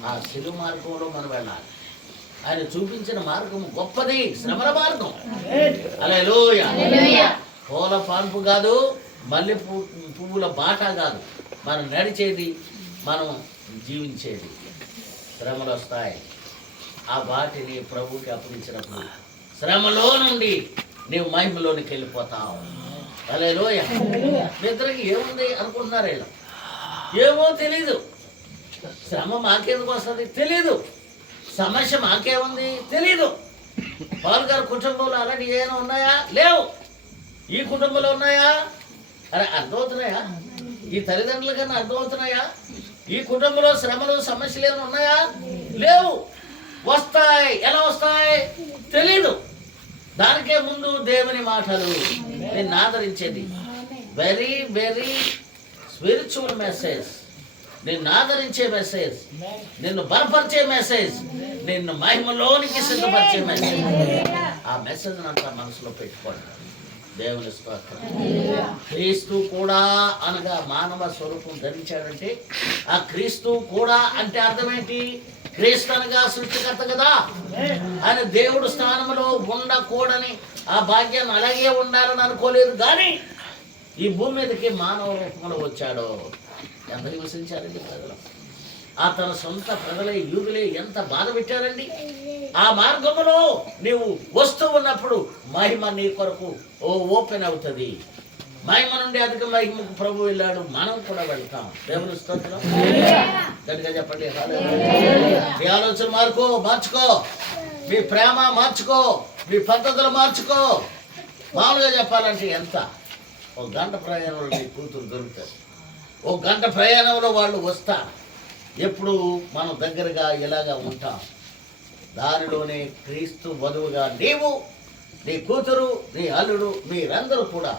ఆ శిలువ మార్గంలో మనం వెళ్ళాలి. ఆయన చూపించిన మార్గం గొప్పది, శ్రమల మార్గం. హల్లెలూయా. పూల పాన్పు కాదు, మల్లె పువ్వుల బాట కాదు. మనం నడిచేది, మనం జీవించేది. శ్రమలు వస్తాయి. ఆ వాటిని ప్రభువుకి అప్పగించినప్పుడు శ్రమలో నుండి నీవు మహిమలోనికి వెళ్ళిపోతావు. హల్లెలూయా. మీ ఇద్దరికి ఏముంది అనుకుంటున్నారు వీళ్ళు? ఏమో తెలీదు. శ్రమ మాకెందుకు వస్తుంది తెలీదు. సమస్య మాకేముంది తెలీదు. పాల్ గారి కుటుంబంలో అలాంటి ఏమైనా ఉన్నాయా? లేవు. ఈ కుటుంబంలో ఉన్నాయా? అరే అర్థమవుతున్నాయా? ఈ తల్లిదండ్రుల కన్నా అర్థమవుతున్నాయా? ఈ కుటుంబంలో శ్రమలు సమస్యలు ఏమైనా ఉన్నాయా? లేవు. వస్తాయి. ఎలా వస్తాయి తెలీదు. దానికే ముందు దేవుని మాటలు నిన్ను ఆదరించేది. Very very spiritual message. నిన్ను ఆదరించే మెసేజ్, నిన్ను బలపరిచే మెసేజ్, నిన్ను మహిమలోనికి సిద్ధపరిచే మెసేజ్. ఆ మెసేజ్ అంతా మనసులో పెట్టుకోండి. దేవుని స్తోత్రం. క్రీస్తు కూడా అనగా మానవ స్వరూపం ధరించాడంటే ఆ క్రీస్తు కూడా అంటే అర్థం ఏంటి? క్రీస్తు అనగా సృష్టికర్త కదా. ఆయన దేవుడు స్థానంలో ఉండకూడని ఆ భాగ్యాన్ని అలాగే ఉండాలని అనుకోలేదు. కానీ ఈ భూమి మీదకి మానవ రూపంలో వచ్చాడు. ఎంత హింసించారండి ప్రజలు. ఆ తన సొంత ప్రజలే, యూదులే ఎంత బాధ పెట్టారండి. ఆ మార్గములో నీవు వస్తూ ఉన్నప్పుడు మహిమ నీ కొరకు ఓపెన్ అవుతుంది. మహిమ నుండి అధిక మహిమకు ప్రభు వెళ్ళాడు. మనం కూడా వెళ్తాం. దేవుని స్తోత్రం. గట్టిగా చెప్పండి. మీ ఆలోచన మార్చుకో. మీ ప్రేమ మార్చుకో. మీ పద్ధతులు మార్చుకో. మామూలుగా చెప్పాలంటే ఎంత? ఒక గంట ప్రయాణంలో నీ కూతురు దొరుకుతుంది. ఒక గంట ప్రయాణంలో వాళ్ళు వస్తారు. ఎప్పుడు మనం దగ్గరగా ఇలాగా ఉంటాం. దానిలోనే క్రీస్తు వధువుగా నీవు, నీ కూతురు, నీ అల్లుడు, మీరందరూ కూడా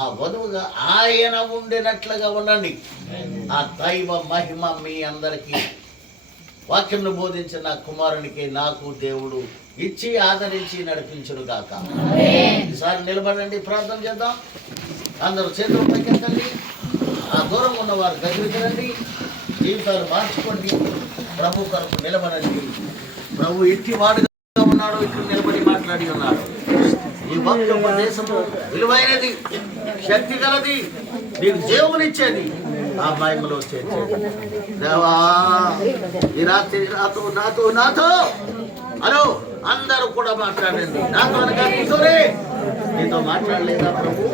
ఆ వధువుగా ఆయన ఉండినట్లుగా ఉండండి. ఆ దైవ మహిమ మీ అందరికీ వాక్యంను బోధించిన కుమారునికి నాకు దేవుడు ఇచ్చి ఆదరించి నడిపించును గాక. ఈసారి నిలబడండి, ప్రార్థన చేద్దాం. అందరూ చేతులు పైకెత్తండి. ఆ దూరం ఉన్న వారు దగ్గరికి రండి. జీవితాలు మార్చుకోండి. ప్రభు కొరకు నిలబడండి. ప్రభు ఇంటివాడుగా ఉన్నాడు. ఇక్కడ నిలబడి మాట్లాడి ఉన్నాడు. ఈ వాక్యోపదేశము విలువైనది, శక్తి గలది, నీకు జీవమునిచ్చేది, ఆ మహిమలో చేర్చేది. దేవా ఈ రాత్రి నాతో హలో అందరూ కూడా మాట్లాడండి. నాతో అనగా నీతోనే. నీతో మాట్లాడలేదా ప్రభు?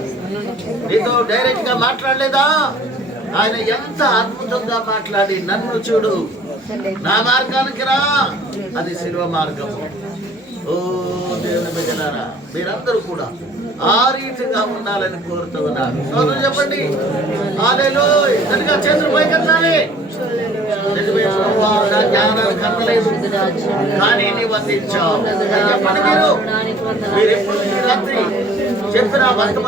నీతో డైరెక్ట్ గా మాట్లాడలేదా? ఆయన ఎంత అద్భుతంగా మాట్లాడి, నన్ను చూడు, నా మార్గానికి రా, అది శిలువ మార్గము. ఓ దేవుని బిడ్డలారా, మీరందరూ కూడా ఆ రీతిగా ఉండాలని కోరుతూ ఉన్నారు. సోదరు చెప్పండి హల్లెలూయా. గట్టిగా చేతులు పైకెత్తాలి. నిజమే ప్రభువా, నా జ్ఞానానికి అందలేదు, కానీ నీవు అందించావు. చెప్పండి మీరు ఎప్పుడు ఈ రాత్రి చెప్పిన వర్తమానం